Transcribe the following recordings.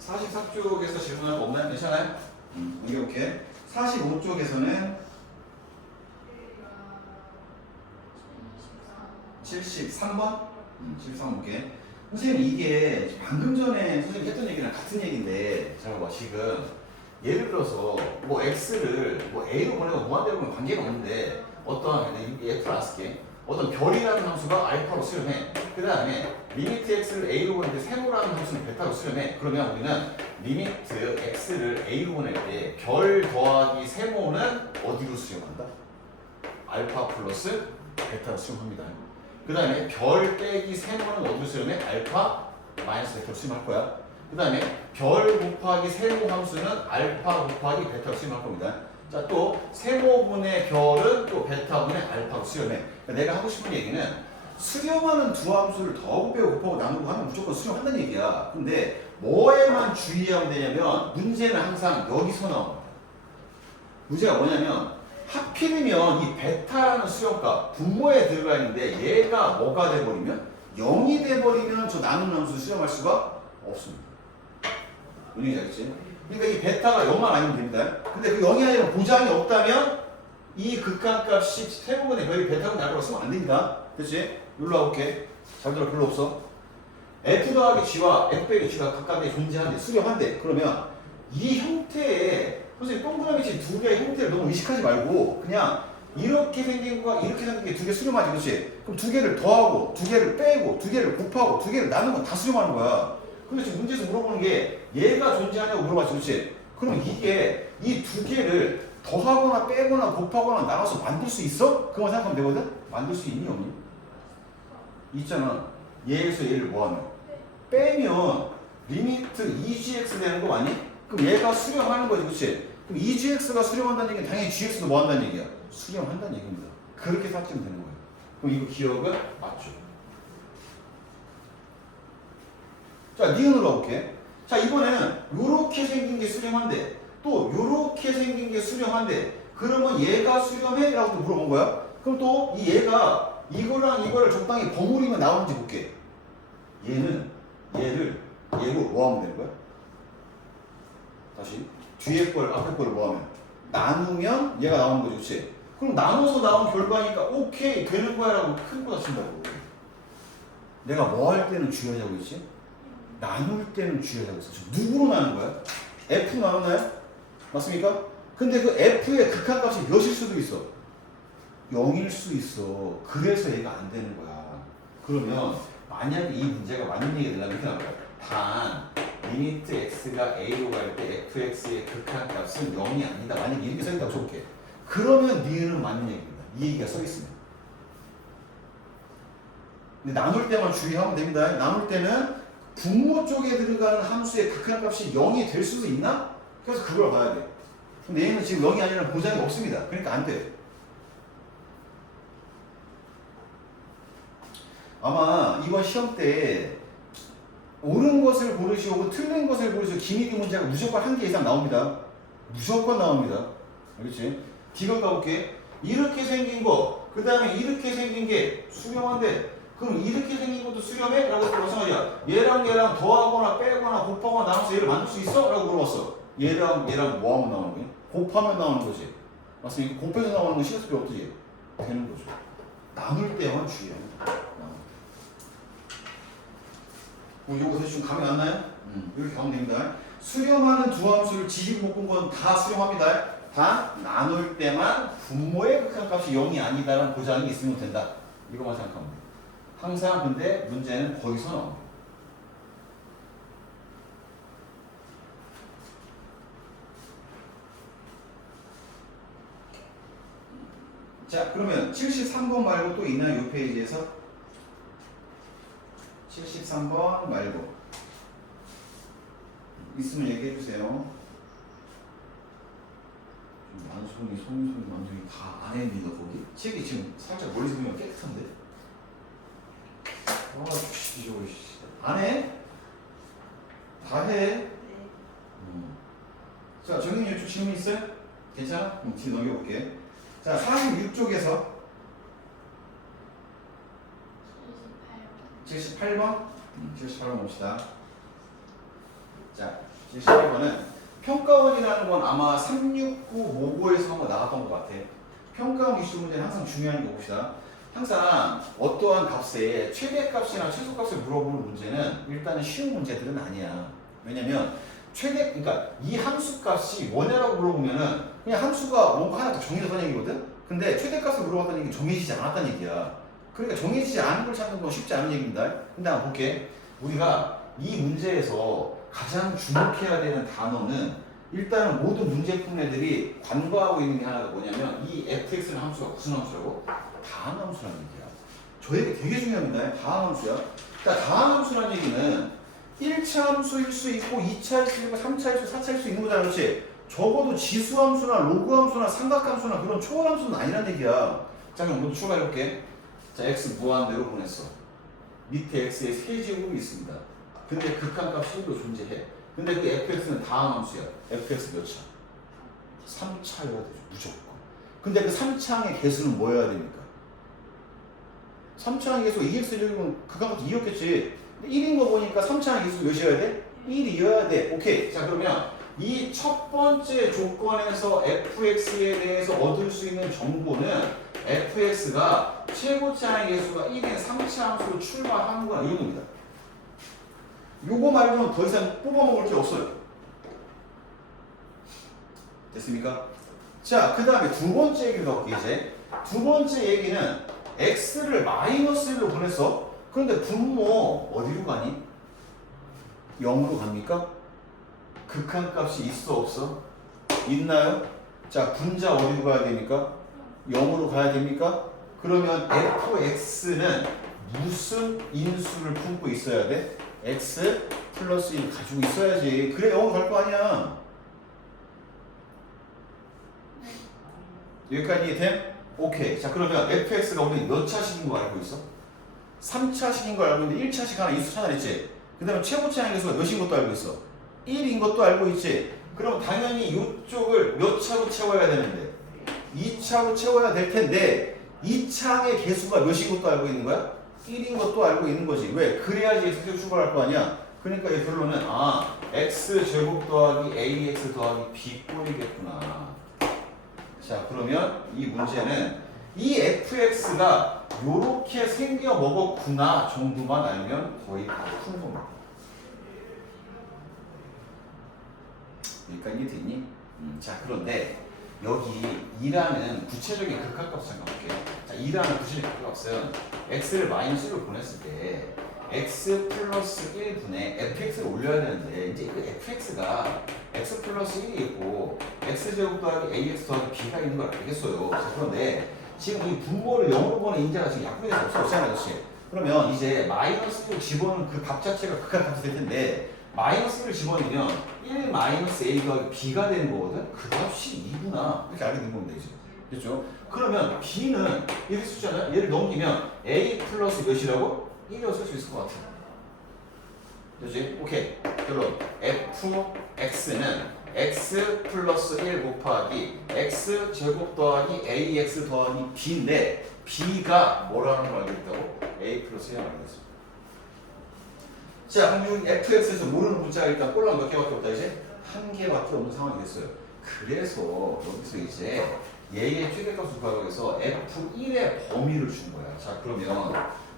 44쪽에서 질문할 거 없나요? 괜찮아요? 오케이. 45쪽에서는 73번? 73번 볼게. 선생님 이게 방금 전에 선생님 했던 얘기랑 같은 얘기인데 잘 봐봐. 지금 예를 들어서 뭐 x를 뭐 a로 보내고 무한대로 보면 관계가 없는데 어떤 f를 안 쓸게. 어떤 별이라는 함수가 알파로 수렴해. 그 다음에 리미트 x를 a로 보낼 때 세모라는 함수는 베타로 수렴해. 그러면 우리는 리미트 x를 a로 보낼 때 별 더하기 세모는 어디로 수렴한다? 알파 플러스 베타로 수렴합니다. 그 다음에 별 빼기 세모는 어디로 수렴해? 알파 마이너스 베타로 수렴할 거야. 그 다음에 별 곱하기 세모 함수는 알파 곱하기 베타로 수렴할 겁니다. 자, 또 세모분의 별은 또 베타분의 알파로 수렴해. 그러니까 내가 하고 싶은 얘기는 수렴하는 두 함수를 더하고 빼고 곱하고 나누고 하면 무조건 수렴한다는 얘기야. 근데 뭐에만 주의하면 되냐면 문제는 항상 여기서 나옵니다. 문제가 뭐냐면 하필이면 이 베타라는 수렴값 분모에 들어가 있는데 얘가 뭐가 돼버리면 0이 돼버리면 저 나누는 함수 수렴할 수가 없습니다. 문제가 잘겠지? 그러니까 이 베타가 0만 아니면 됩니다. 근데 그 0이 아니라 보장이 없다면 이 극한값이 세부분의 별이 베타분의 알파로 쓰면 안 됩니다. 그렇지? 여기로 와볼게. 잘 들어, 별로 없어. f 더하기 g와 f 빼기 g가 각각의 존재한대, 수렴한대. 그러면 이 형태의 선생님 동그라미 친 두 개의 형태를 너무 의식하지 말고 그냥 이렇게 생긴 거와 이렇게 생긴 게 두 개 수렴하지, 그렇지? 그럼 두 개를 더하고 두 개를 빼고 두 개를 곱하고 두 개를 나누면 다 수렴하는 거야. 근데 지금 문제에서 물어보는 게 얘가 존재하냐고 물어봤지, 그렇지? 그럼 이게 이 두 개를 더하거나 빼거나 곱하거나 나눠서 만들 수 있어? 그만 생각하면 되거든? 만들 수 있니 없니? 있잖아. 얘에서 얘를 뭐하면 빼면 리미트 2gx 되는 거 아니? 그럼 얘가 수렴하는 거지, 그렇지? 그럼 2gx가 수렴한다는 얘기는 당연히 gx도 뭐 한다는 얘기야? 수렴한다는 얘기입니다. 그렇게 삭제면 되는 거예요. 그럼 이거 기억은 맞죠? 자, 니은으로 가볼게. 자, 이번에는 요렇게 생긴 게 수렴한데 또 요렇게 생긴 게 수렴한데 그러면 얘가 수렴해? 라고 또 물어본 거야. 그럼 또 이 얘가 이거랑 이거를 적당히 버무리면 나오는지 볼게. 얘는 얘를 얘로 뭐 하면 되는 거야? 다시 뒤에 걸 앞에 거를 뭐 하면 나누면 얘가 나오는 거지, 그렇지? 그럼 나눠서 나온 결과니까 오케이 되는 거야 라고 큰 거 다친다고. 내가 뭐 할 때는 주의하자고 했지? 나눌 때는 주의하자고 했어. 지금 누구로 나눈 거야? F 나눴나요? 맞습니까? 근데 그 F의 극한값이 몇일 수도 있어? 0일 수 있어. 그래서 얘가 안 되는 거야. 그러면 만약에 이 문제가 맞는 얘기가 되려면 이렇게 나와요. 단 리미트 x가 a로 갈 때 fx의 극한값은 0이 아니다. 만약에 이렇게 써있다고 쳐볼게. 그러면 니은은 맞는 얘기입니다. 이 얘기가 써있으면. 근데 나눌 때만 주의하면 됩니다. 나눌 때는 분모 쪽에 들어가는 함수의 극한값이 0이 될 수도 있나? 그래서 그걸 봐야 돼. 근데 얘는 지금 0이 아니라 보장이 없습니다. 그러니까 안 돼. 아마 이번 시험 때 옳은 것을 고르시고 틀린 것을 고르시고 기미리 문제가 무조건 한 개 이상 나옵니다. 무조건 나옵니다. 알겠지? 디귿 가볼게. 이렇게 생긴 거, 그 다음에 이렇게 생긴 게 수렴한데 그럼 이렇게 생긴 것도 수렴해? 라고 마찬가지야. 얘랑 얘랑 더하거나 빼거나 곱하거나 나눠서 얘를 만들 수 있어? 라고 물어봤어. 얘랑 얘랑 뭐하면 나오는 거야? 곱하면 나오는 거지. 맞습니까? 곱해서 나오는 건 시간이 없지? 되는 거죠. 나눌 때만 주의해요. 요거 대충 감이 왔나요? 이렇게 가면 됩니다. 수렴하는 두 함수를 지지고 못 본 건 다 수렴합니다. 다 나눌 때만 분모의 극한값이 0이 아니다라는 보장이 있으면 된다. 이거만 생각하면 돼요. 항상 근데 문제는 거기서 나옵니다. 자, 그러면 73번 말고 또 있나요? 이 페이지에서? 73번 말고 있으면 얘기해 주세요. 만손이 송이손이 만손이 다 안에 있니다 거기? 책이 지금 살짝 멀리서 보면 깨끗한데? 아, 저거 안에 다 해. 자, 정인이 이쪽 질문 있어요? 괜찮아? 뒤로 넘겨볼게. 자, 46쪽에서 78번? 78번 봅시다. 자, 12번은 평가원이라는 건 아마 369 모고에서 한번 나왔던 것 같아. 평가원 기출 문제는 항상 중요한 거 봅시다. 항상 어떠한 값에 최대값이나 최소값을 물어보는 문제는 일단은 쉬운 문제들은 아니야. 왜냐면 그러니까 이 함수값이 뭐냐라고 물어보면은 그냥 함수가 뭔가 하나 더 정해졌다는 얘기거든? 근데 최대값을 물어봤다는 얘기는 정해지지 않았다는 얘기야. 그러니까 정해지지 않은 걸 찾는 건 쉽지 않은 얘기입니다. 근데 한번 볼게. 우리가 이 문제에서 가장 주목해야 되는 단어는 일단은 모든 문제 푸는 애들이 간과하고 있는 게 하나가 뭐냐면 이 fx는 함수가 무슨 함수라고? 다항함수라는 얘기야. 저 얘기 되게 중요합니다. 다항함수야. 그러니까 다항함수라는 얘기는 1차 함수일 수 있고 2차일 수 있고 3차일 수 4차일 수 있는 거잖아. 그렇지? 적어도 지수함수나 로그함수나 삼각함수나 그런 초월함수는 아니란 얘기야. 자, 그럼 모두 출발해볼게. 자, x 무한대로 보냈어. 밑에 x에 세제곱이 있습니다. 근데 극한값이 1로 존재해. 근데 그 fx는 다항함수야. fx 몇 차? 3차여야 되죠. 무조건. 근데 그 3차항의 개수는 뭐여야 됩니까? 3차항의 개수가 2x1이면 극한값이 2였겠지. 1인 거 보니까 3차항의 개수 몇이어야 돼? 1이어야 돼. 오케이. 자, 그러면 이 첫 번째 조건에서 fx에 대해서 얻을 수 있는 정보는 fx가 최고차항의 개수가 1인 3차 함수로 출발하는 거야. 이런 겁니다. 요거 말고는 더 이상 뽑아먹을 게 없어요. 됐습니까? 자, 그 다음에 두 번째 얘기를 넣을게 이제. 두 번째 얘기는 x를 마이너스 1로 보냈어. 그런데 분모 어디로 가니? 0으로 갑니까? 극한값이 있어 없어? 있나요? 자, 분자 어디로 가야 됩니까? 0으로 가야 됩니까? 그러면 fx는 무슨 인수를 품고 있어야 돼? x 플러스 1 가지고 있어야지. 그래 0으로 갈 거 아니야. 여기까지 이해됨? 오케이. 자, 그러면 fx가 우리 몇 차식인 거 알고 있어? 3차식인 거 알고 있는데 1차식 하나 인수 찾아냈지? 그 다음에 최고차항의 개수가 몇인 것도 알고 있어? 1인 것도 알고 있지? 그럼 당연히 이쪽을 몇 차로 채워야 되는데 2차로 채워야 될 텐데 2차항의 개수가 몇인 것도 알고 있는 거야? 1인 것도 알고 있는 거지. 왜? 그래야지 x제곱 출발할 거 아니야? 그러니까 이 결론은 x제곱 더하기 ax 더하기 b 꼴이겠구나. 자, 그러면 이 문제는 이 fx가 요렇게 생겨 먹었구나 정도만 알면 거의 다 푸는 겁니다. 여기까지 이해됐니? 자, 그런데 여기 2라는 구체적인 극한값을 잠깐 볼게요. 자, 2라는 구체적인 극한값은 x를 마이너스 1로 보냈을 때 x 플러스 1분의 fx를 올려야 되는데 이제 그 fx가 x 플러스 1이 있고 x제곱 더하기 ax 더하기 b가 있는 걸 알겠어요. 자, 그런데 지금 이 분모를 0으로 보는 인자가 지금 약분해서 없잖아요. 그렇지? 그러면 이제 마이너스 1을 집어넣은 그 값 자체가 극한값이 될 텐데 마이너스 1을 집어넣으면 1 마이너스 a 더하기 b가 되는 거거든? 그 값이 2구나. 이렇게 알게 된 겁니다, 이제. 그렇죠? 그러면 b는 이렇게 숫자는 얘를 넘기면 a 플러스 몇이라고? 1이라고 쓸 수 있을 것 같아. 그렇지? 오케이. 결론. fx는 x 플러스 1 곱하기 x 제곱 더하기 ax 더하기 b인데 b가 뭐라는 걸 알고 있다고? a 플러스 1이라고 알고 있어. 자, 그럼 fx에서 모르는 문자가 일단 꼴랑 몇 개밖에 없다 이제? 한 개밖에 없는 상황이 됐어요. 그래서 여기서 이제 얘의 최대값을 구하기 위해서 f1의 범위를 준 거야. 자, 그러면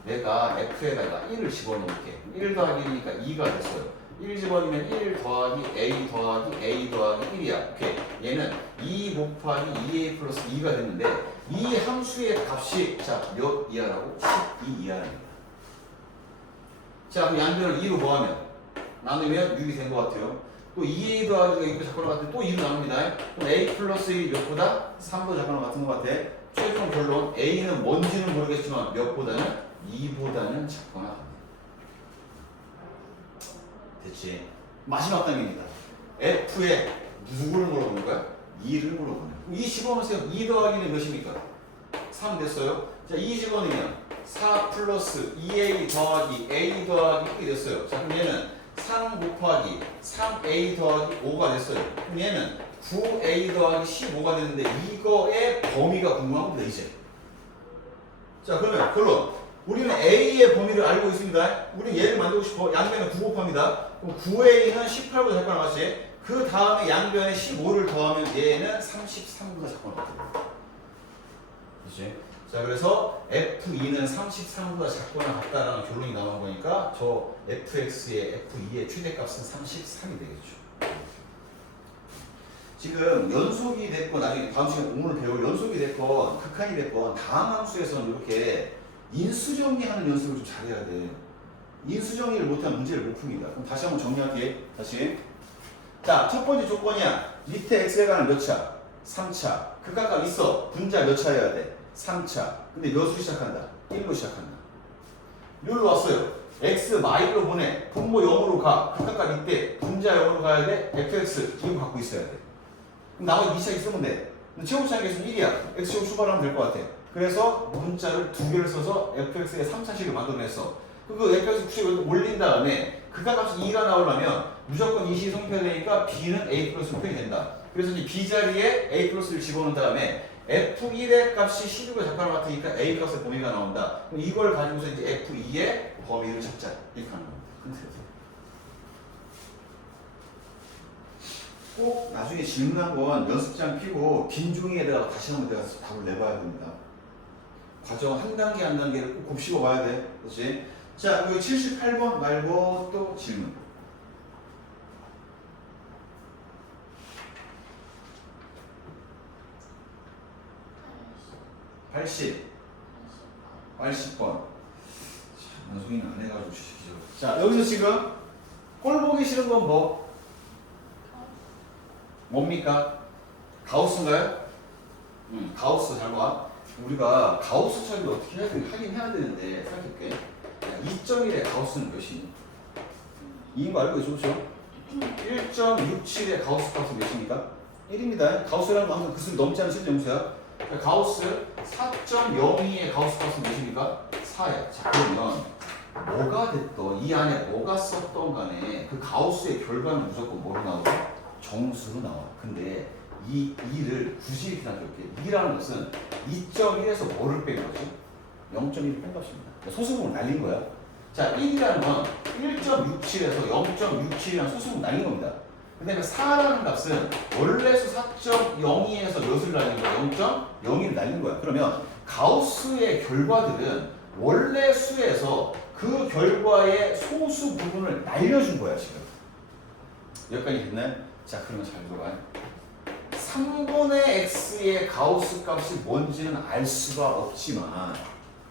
내가 f에다가 1을 집어넣을게. 1 더하기 1이니까 2가 됐어요. 1 집어넣으면 1 더하기 a 더하기 a 더하기 1이야. 오케이. 얘는 2 곱하기 2a 플러스 2가 됐는데 이 함수의 값이 자, 몇 이하라고? 12 이하랍니다. 자, 그럼 양변을 2로 뭐하면? 나누면 6이 된 것 같아요. 또 2a 더하기가 있고 작거나 같은 또 2로 나눕니다. 그럼 a 플러스 1이 몇보다? 3보 작거나 같은 것 같아. 최종 결론 a는 뭔지는 모르겠지만 몇보다는? 2보다는 작거나 같다. 됐지? 마지막 단계입니다. f에 누구를 물어보는 거야? 2를 물어보는 거야. 2 집어넣으세요. 2 더하기는 몇입니까? 3 됐어요. 자, 2 집어넣으면 4 플러스 2a 더하기 a 더하기 1이 됐어요. 자, 그럼 얘는 3 곱하기 3a 더하기 5가 됐어요. 그럼 얘는 9a 더하기 15가 됐는데 이거의 범위가 궁금한 겁니다, 이제. 자, 그러면 결론. 우리는 a의 범위를 알고 있습니다. 우리 얘를 만들고 싶어. 양변을 9 곱합니다. 그럼 9A는 18보다 작거나 같지? 그 다음에 양변에 15를 더하면 얘는 33보다 작거나 같아. 그치? 자, 그래서 F2는 33보다 작거나 같다라는 결론이 나온 거니까 저 Fx의 F2의 최대값은 33이 되겠죠. 지금 연속이 됐건 나중에 다음 시간 오늘 배울 연속이 됐건 극한이 됐건 다항함수에서는 이렇게 인수정리하는 연습을 좀 잘해야 돼. 인수정리를 못하면 문제를 못 풉니다. 그럼 다시 한번 정리할게. 다시. 자, 첫 번째 조건이야. 밑에 x에 관한 몇 차? 3차. 극각각 있어. 분자 몇 차여야 돼? 3차. 근데 몇으로 시작한다? 1로 시작한다. 여기로 왔어요. x 마이로 보내. 분모 0으로 가. 극각각 이때 분자 0으로 가야 돼. fx 이거 갖고 있어야 돼. 그럼 나머지 2차 있으면 돼. 최고차이 있으면 1이야. x제곱 추가하면 될 것 같아. 그래서 문자를 두 개를 써서 fx의 3차식을 만들어냈어. 그 fx 구식을 올린 다음에 극각값이 2가 나오려면 무조건 이 식이 성립해야 되니까 b는 a 플러스로 표현이 된다. 그래서 이제 b 자리에 a 플러스를 집어넣은 다음에 f1의 값이 16과 작가랑 같으니까 a 값의 범위가 나온다. 그럼 이걸 가지고서 이제 f2의 범위를 찾자. 이렇게 하는 겁니다. 꼭 나중에 질문한 건 연습장 피고 빈 종이에다가 다시 한번 내가 답을 내봐야 됩니다. 과정 한 단계 한 단계를 꼭 곱씹어 봐야 돼. 그렇지? 자, 그리고 78번 말고 또 질문. 80번. 연속이는 안 해가지고 주시기죠. 자, 여기서 지금 꼴 보기 싫은 건 뭐? 뭡니까? 가우스인가요? 가우스 잘 봐. 우리가 가우스 처리를 어떻게 하긴 해야 되는데 생각해볼게. 2.1의 가우스는 몇이니? 2인 거 알고 계시죠? 1.67의 가우스 값은 몇입니까? 1입니다. 가우스라는 거 항상 그 수를 넘지 않은 실점수야. 가우스 4.02의 가우스 값은 몇입니까? 4야. 자, 그러면 뭐가 됐던 이 안에 뭐가 썼던 간에 그 가우스의 결과는 무조건 뭐로 나오죠? 정수로 나와. 근데 이 2를 굳이 이렇게 생각해볼게. 2라는 것은 2.1에서 뭐를 뺀 거지? 0.1을 뺀 것입니다. 소수분을 날린 거야. 자, 1이라는 건 1.67에서 0.67이라는 소수분을 날린 겁니다. 그 다음에 4라는 값은 원래 수 4.02에서 몇을 날린 거야? 0.01을 날린 거야. 그러면 가우스의 결과들은 원래 수에서 그 결과의 소수 부분을 날려준 거야, 지금. 여기까지 됐나요? 자, 그러면 잘 들어봐요. 3분의 x의 가우스 값이 뭔지는 알 수가 없지만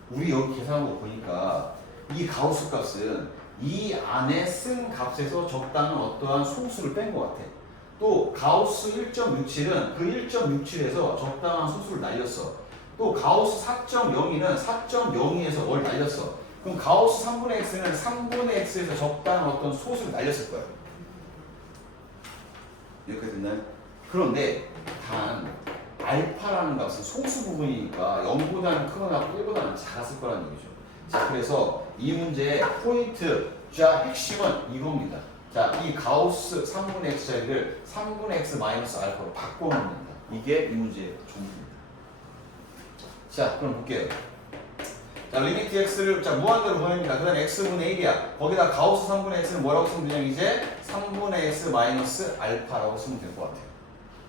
우리 여기 계산한 거 보니까 이 가우스 값은 이 안에 쓴 값에서 적당한 어떠한 소수를 뺀 것 같아. 또 가우스 1.67은 그 1.67에서 적당한 소수를 날렸어. 또 가우스 4.02는 4.02에서 뭘 날렸어. 그럼 가우스 3분의 x는 3분의 x에서 적당한 어떤 소수를 날렸을 거야. 여기까지 됐나요? 그런데 단 알파라는 값은 소수 부분이니까 0보다는 크거나 1보다는 작았을 거라는 얘기죠. 자, 그래서 이 문제의 포인트, 자, 핵심은 이겁니다. 자, 이 가우스 3분의 x 자리를 3분의 x 마이너스 알파로 바꿔놓는다. 이게 이 문제의 전부입니다. 자, 그럼 볼게요. 자, 리미트 x를 자 무한대로 보냅니다. 그 다음에 x분의 1이야. 거기다 가우스 3분의 x는 뭐라고 쓰면 되냐? 이제 3분의 x 마이너스 알파라고 쓰면 될 것 같아요.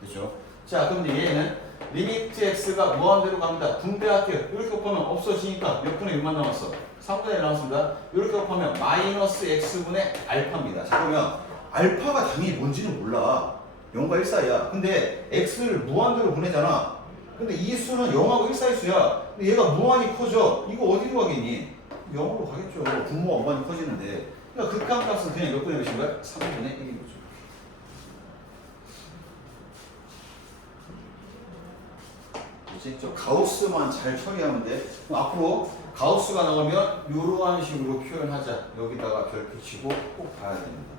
그렇죠? 자, 그럼 이제 얘는 리미트 x가 무한대로 갑니다. 분배할게요. 이렇게 곱하면 없어지니까 몇 분의 1만 남았어? 3분의 1 남았습니다. 이렇게 곱하면 마이너스 x분의 알파입니다. 자, 그러면 알파가 당연히 뭔지는 몰라. 0과 1 사이야. 근데 x를 무한대로 보내잖아. 근데 이 수는 0하고 1 사이 수야. 근데 얘가 무한히 커져. 이거 어디로 가겠니? 0으로 가겠죠. 분모가 무한히 커지는데. 그러니까 극한값은 그냥 몇 분의 몇인 거야? 3분의 1인 거죠. 그렇지? 저 가우스만 잘 처리하면 돼. 그럼 앞으로 가우스가 나오면 이러한 식으로 표현하자. 여기다가 별표 치고 꼭 봐야 됩니다.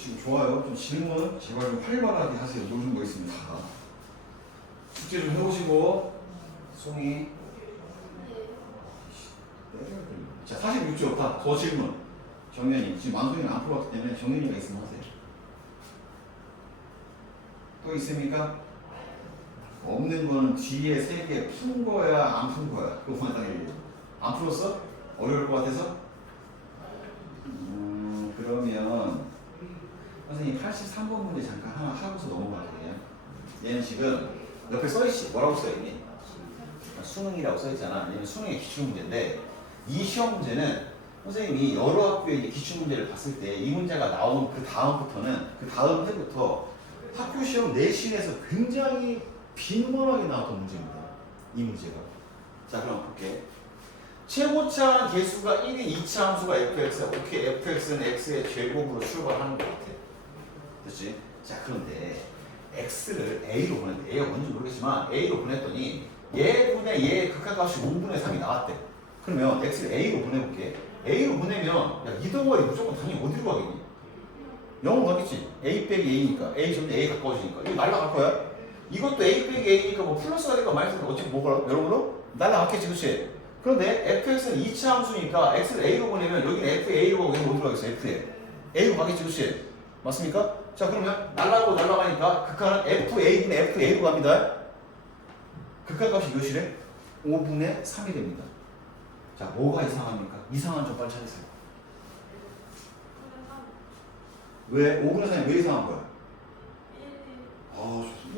지금 좋아요. 좀 질문 제발 좀 활발하게 하세요. 요즘 뭐 있습니다. 숙제 좀 해보시고 송이. 자, 46쪽 다. 저 질문. 정연이. 지금 만송이는 안 풀어봤기 때문에 정연이가 있으면 하세요. 또 있습니까? 없는 거는 뒤에 3개 푼 거야, 안 푼 거야? 그거만 딱 얘기해. 안 풀었어? 어려울 것 같아서? 그러면 선생님 83번 문제 잠깐 하나 하고서 넘어갈게요. 얘는 지금 옆에 써있지? 뭐라고 써있니? 수능이라고 써있잖아. 얘는 수능의 기출문제인데 이 시험 문제는 선생님이 여러 학교의 기출문제를 봤을 때 이 문제가 나온 그 다음부터는 그 다음 해부터 학교 시험 내신에서 굉장히 빈번하게 나왔던 문제입니다. 이 문제가. 자, 그럼 볼게. 최고차 개수가 1인 2차 함수가 fx야. 오케이, fx는 x의 제곱으로 출발하는 것 같아. 그렇지? 자, 그런데 x를 a로 보냈대. a가 뭔지 모르겠지만 a로 보냈더니 얘분의 얘의 극한값이 5분의 3이 나왔대. 그러면 x를 a로 보내볼게. a로 보내면 야, 이 덩어리 무조건 당연히 어디로 가겠니? 0으로 가겠지. a 빼기 a니까 a 점점 a 가까워지니까 이거 날라갈 거야. 이것도 a 빼기 a니까 뭐 플러스가 될까 마이너스가 될까 어차피 뭐가 여러분은 날라갔겠지, 그렇지? 그런데 fx는 2차 함수니까 x를 a로 보내면 여기는 fa로 가고 여기는 어디로 가겠어? f에 a로 가겠지, 그렇지? 맞습니까? 자, 그러면 날라가고 날라가니까 극한은 fa분의 fa로 갑니다. 극한값이 몇이래? 5분의 3이 됩니다. 자, 뭐가 이상합니까? 이상한 점 빨리 찾으세요. 왜? 5분의 3이 왜 이상한 거야?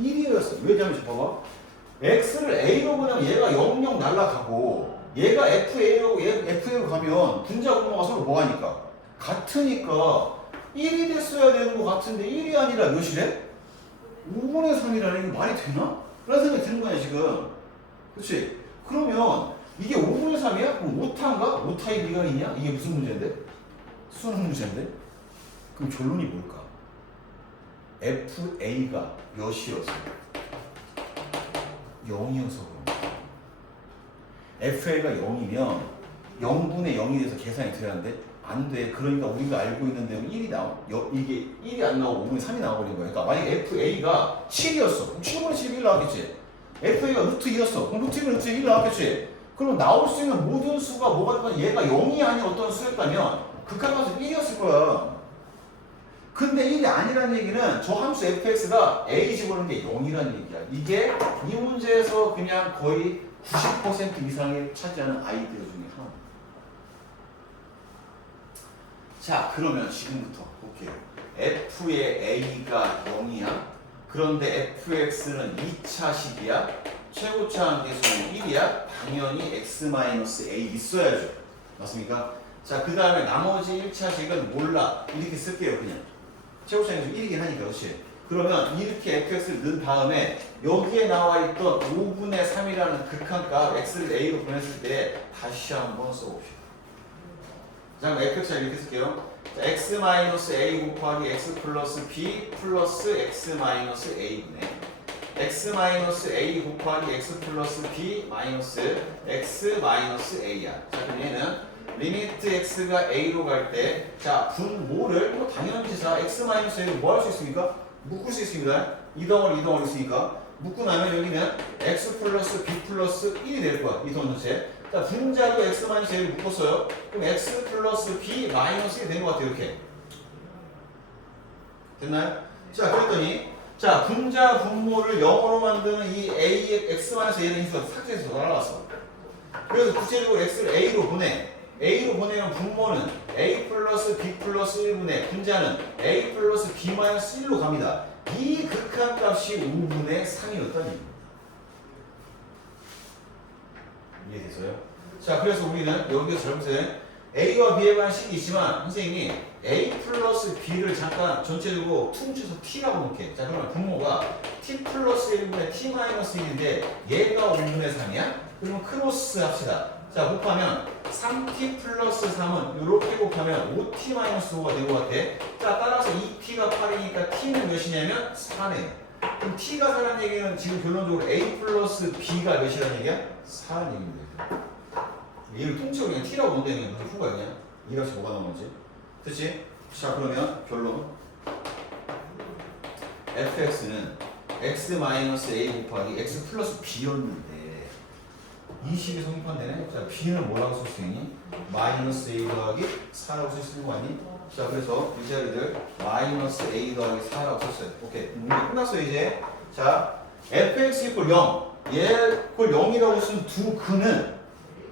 1이었어. 왜냐면 봐봐. x를 a로 보내면 얘가 0, 0 날라가고 얘가 fa로 가면 분자 분모가 서로 뭐하니까? 같으니까 1이 됐어야 되는 것 같은데 1이 아니라 몇이래? 5분의 3이라는 게 말이 되나? 라는 생각이 드는 거야 지금. 그렇지? 그러면 이게 5분의 3이야? 그럼 5타인가? 5타의 비가 있냐? 이게 무슨 문제인데? 수능 문제인데? 그럼 결론이 뭘까? FA가 몇이어서? 0이어서 그런 FA가 0이면 0분의 0이 돼서 계산이 돼야 하는데 안 돼. 그러니까 우리가 알고 있는 대로 1이 이게 1이 안 나오고 5분의 3이 나와버린 거야. 그러니까 만약에 FA가 7이었어. 그럼 7분의 7이 1 나왔겠지. FA가 루트 2였어. 그럼 루트 2는 루트 1 나왔겠지. 그럼 나올 수 있는 모든 수가 뭐가 되건 얘가 0이 아닌 어떤 수였다면 극한값은 1이었을 거야. 근데 1이 아니라는 얘기는 저 함수 fx가 a 집어넣는 게 0이라는 얘기야. 이게 이 문제에서 그냥 거의 90% 이상을 차지하는 아이디어 중에 하나. 자, 그러면 지금부터 볼게요. f의 a가 0이야. 그런데 fx는 2차식이야. 최고차 계수는 1이야. 당연히 x-a 있어야죠. 맞습니까? 자, 그 다음에 나머지 1차식은 몰라. 이렇게 쓸게요, 그냥. 최고차 계수 1이긴 하니까, 그렇지? 그러면 이렇게 fx를 넣은 다음에 여기에 나와 있던 5분의 3이라는 극한값 x를 a로 보냈을 때 다시 한번 써봅시다. 자, 그럼 fx를 이렇게 쓸게요. 자, x-a 곱하기 x 플러스 b 플러스 x-a분의 x-a 곱하기 x 플러스 b 마이너스 x-a야. 자, 그럼 얘는 리미트 x가 a로 갈 때, 자, 분모를 뭐 당연지사 x-a로 뭐 할 수 있습니까? 묶을 수 있습니다. 이 덩어리 있으니까 묶고 나면 여기는 x 플러스 b 플러스 1이 될 거야. 이 덩어리 전체. 자, 분자도 x-a를 묶었어요. 그럼 x 플러스 b 마이너스 1이 된 것 같아요. 이렇게. 됐나요? 자, 그랬더니 자, 분자 분모를 0으로 만드는 이 a의 x-a의 인수가 삭제해서 날아갔어. 그래서 구체적으로 x를 a로 보내. a로 보내면 분모는 a 플러스 b 플러스 1분의 분자는 a 플러스 b 마이너스 1로 갑니다. 이 극한값이 5분의 3이었다는 얘기입니다. 이해되세요? 자, 그래서 우리는 여기서 잘못해 a와 b에 관한 식이 있지만 선생님이 a 플러스 b를 잠깐 전체적으로 퉁쳐서 t라고 놓게. 자, 그러면 분모가 t 플러스 1분의 t 마이너스 1인데 얘가 5분의 3이야? 그러면 크로스 합시다. 자, 곱하면 3t 플러스 3은 이렇게 곱하면 5t 마이너스 5가 된 것 같아. 자, 따라서 2t가 8이니까 t는 몇이냐면 4네. 그럼 t가 4라는 얘기는 지금 결론적으로 a 플러스 b가 몇이라는 얘기야? 4라는 얘기입니다. 얘를 통째로 그냥 t라고 놓는다는 게 무슨 후가 있냐? 이 값이 뭐가 나오는지. 그치? 자, 그러면 결론. fx는 x 마이너스 a 곱하기 x 플러스 b였는데 이 식이 성립한다네. 자, b는 뭐라고 쓸 수 있니? 마이너스 a 더하기 4라고 쓸 수 있는 거 아니? 자, 그래서 이 자리들 마이너스 a 더하기 4라고 썼어요. 오케이. 문제 끝났어요, 이제. 자, fx 이퀄 0. 얘 꼴 0이라고 쓴 두 근은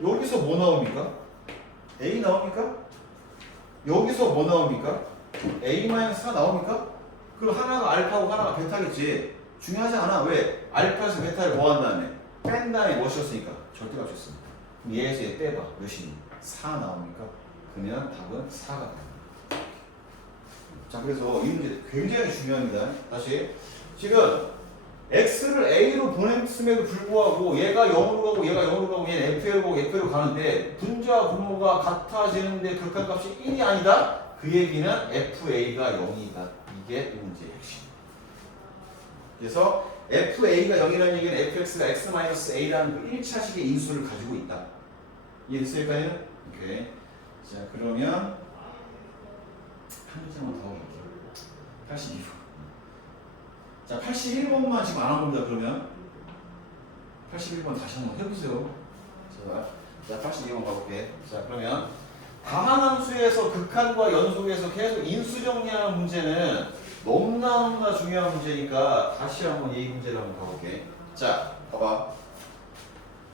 여기서 뭐 나옵니까? a 나옵니까? 여기서 뭐 나옵니까? a-4 나옵니까? 그럼 하나가 알파고 하나가 베타겠지. 중요하지 않아. 왜? 알파에서 베타를 뭐 한 다음에 뺀 다음에 뭐였으니까 절대값이었습니다. 그럼 얘에서 얘 빼봐. 몇이니? 4 나옵니까? 그러면 답은 4가 됩니다. 자, 그래서 이 문제 굉장히 중요합니다. 다시 지금 x를 a로 보냈음에도 불구하고 얘가 0으로 가고 얘가 0으로 가고 얘는 f로 가고 f로 가는데 분자 분모가 같아지는데 극한값이 1이 아니다? 그 얘기는 fa가 0이다. 이게 이 문제의 핵심. 그래서 fa가 0이라는 얘기는 fx가 x-a라는 그 1차식의 인수를 가지고 있다. 이해됐을까요? 오케이. 자, 그러면 한 문제만 더 볼게요. 82번. 자, 81번만 지금 안 한 겁니다. 그러면 81번 다시 한번 해보세요. 자, 82번 가볼게. 자, 그러면 다항함수에서 극한과 연속에서 계속 인수 정리하는 문제는 너무나 중요한 문제니까 다시 한번 이 문제를 한번 가볼게. 자, 봐봐.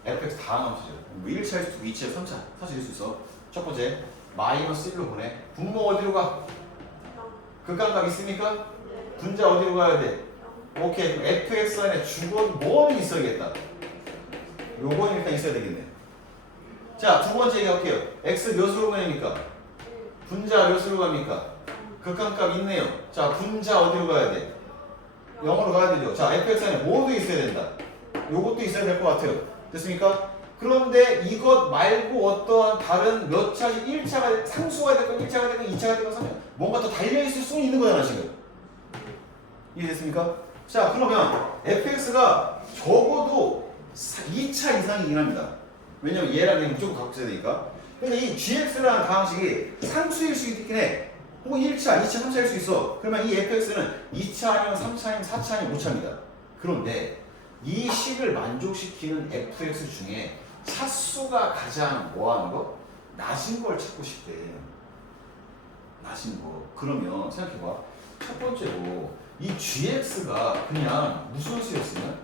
fx 다항함수죠. 뭐 1차, 2차, 3차 사실 수 있어. 첫 번째 마이너스 1로 보내. 분모 어디로 가? 극한값 있습니까? 분자 어디로 가야 돼? 오케이. 그럼 fx 안에 주건 뭐는 있어야겠다. 요건 일단 있어야 되겠네. 자, 두 번째 얘기할게요. x 몇으로 가니까? 분자 몇으로 갑니까? 극한값 있네요. 자, 분자 어디로 가야 돼? 0으로 가야 되죠. 자, fx 안에 뭐도 있어야 된다. 요것도 있어야 될 것 같아요. 됐습니까? 그런데 이것 말고 어떠한 다른 몇 차식 1차가 상수가 됐건 1차가 됐건 2차가 됐건 3차 뭔가 더 달려있을 수는 있는 거잖아 지금. 이해됐습니까? 자, 그러면 fx가 적어도 2차 이상이긴 합니다. 왜냐면 얘랑 얘는 무조건 갖고 있어야 되니까. 근데 이 gx라는 방식이 상수일 수 있긴 해. 혹은 1차, 2차, 3차일 수 있어. 그러면 이 fx는 2차 아니면 3차 아니면 4차 아니면 5차입니다. 그런데 이 식을 만족시키는 fx 중에 차수가 가장 뭐하는 거? 낮은 걸 찾고 싶대. 낮은 거. 그러면 생각해봐. 첫 번째로 이 gx가 그냥 무슨 수였으면?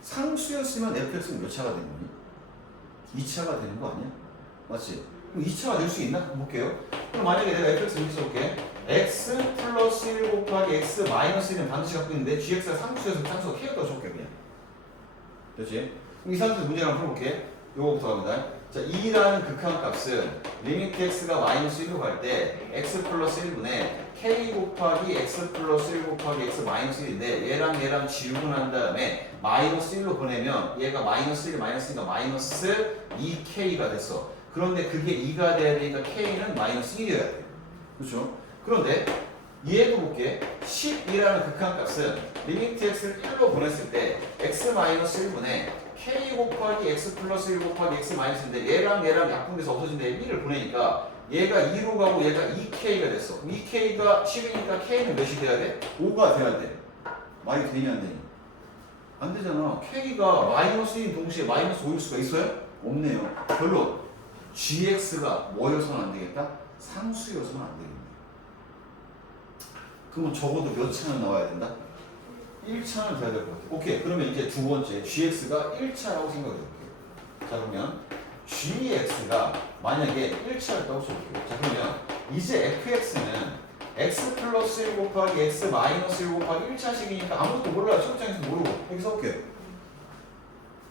상수였으면 fx는 몇 차가 되는 거니? 2차가 되는 거 아니야? 맞지? 그럼 2차가 될 수 있나? 한번 볼게요. 그럼 만약에 내가 fx 이렇게 써볼게. x 플러스 1 곱하기 x 마이너스 1은 반드시 갖고 있는데 gx가 상수여서 상수가 k였다고 쳐볼게 그냥. 됐지? 그럼 이 상태에서 문제를 한번 풀어볼게. 요거부터 갑니다. 자, 2라는 극한값은 리미트 x가 마이너스 1로 갈 때 x 플러스 1분의 k 곱하기 x 플러스 1 곱하기 x 마이너스 1인데 얘랑 지우고난 다음에 마이너스 1로 보내면 얘가 마이너스 1, 마이너스 1이니까 마이너스 2k가 됐어. 그런데 그게 2가 돼야 되니까 k는 마이너스 1이어야 돼. 그렇죠? 그런데 얘도 볼게. 10이라는 극한값은 리미트 x를 1로 보냈을 때 x 마이너스 1분의 k 곱하기 x 플러스 1 곱하기 x 마이너스인데 얘랑 약분돼서 없어진데 1을 보내니까 얘가 2로 가고 얘가 2k가 됐어. 2k가 10이니까 k는 몇이 돼야 돼? 5가 돼야 돼. 많이 되냐 안 되니? 안 되잖아. k가 마이너스 1인 동시에 마이너스 5일 수가 있어요? 없네요. 결론 gx가 뭐여서는 안 되겠다? 상수여서는 안 되겠네. 그러면 적어도 몇 차는 나와야 된다? 1차는 돼야 될 것 같아요. 오케이. 그러면 이제 두 번째 gx가 1차라고 생각해 볼게요. 자, 그러면 gx가 만약에 1차였다고 쳐볼게요. 자, 그러면 이제 fx는 x 플러스 1 곱하기 x 마이너스 1 곱하기 1차식이니까 아무것도 몰라요. 시험장에서 모르고 여기 써볼게요.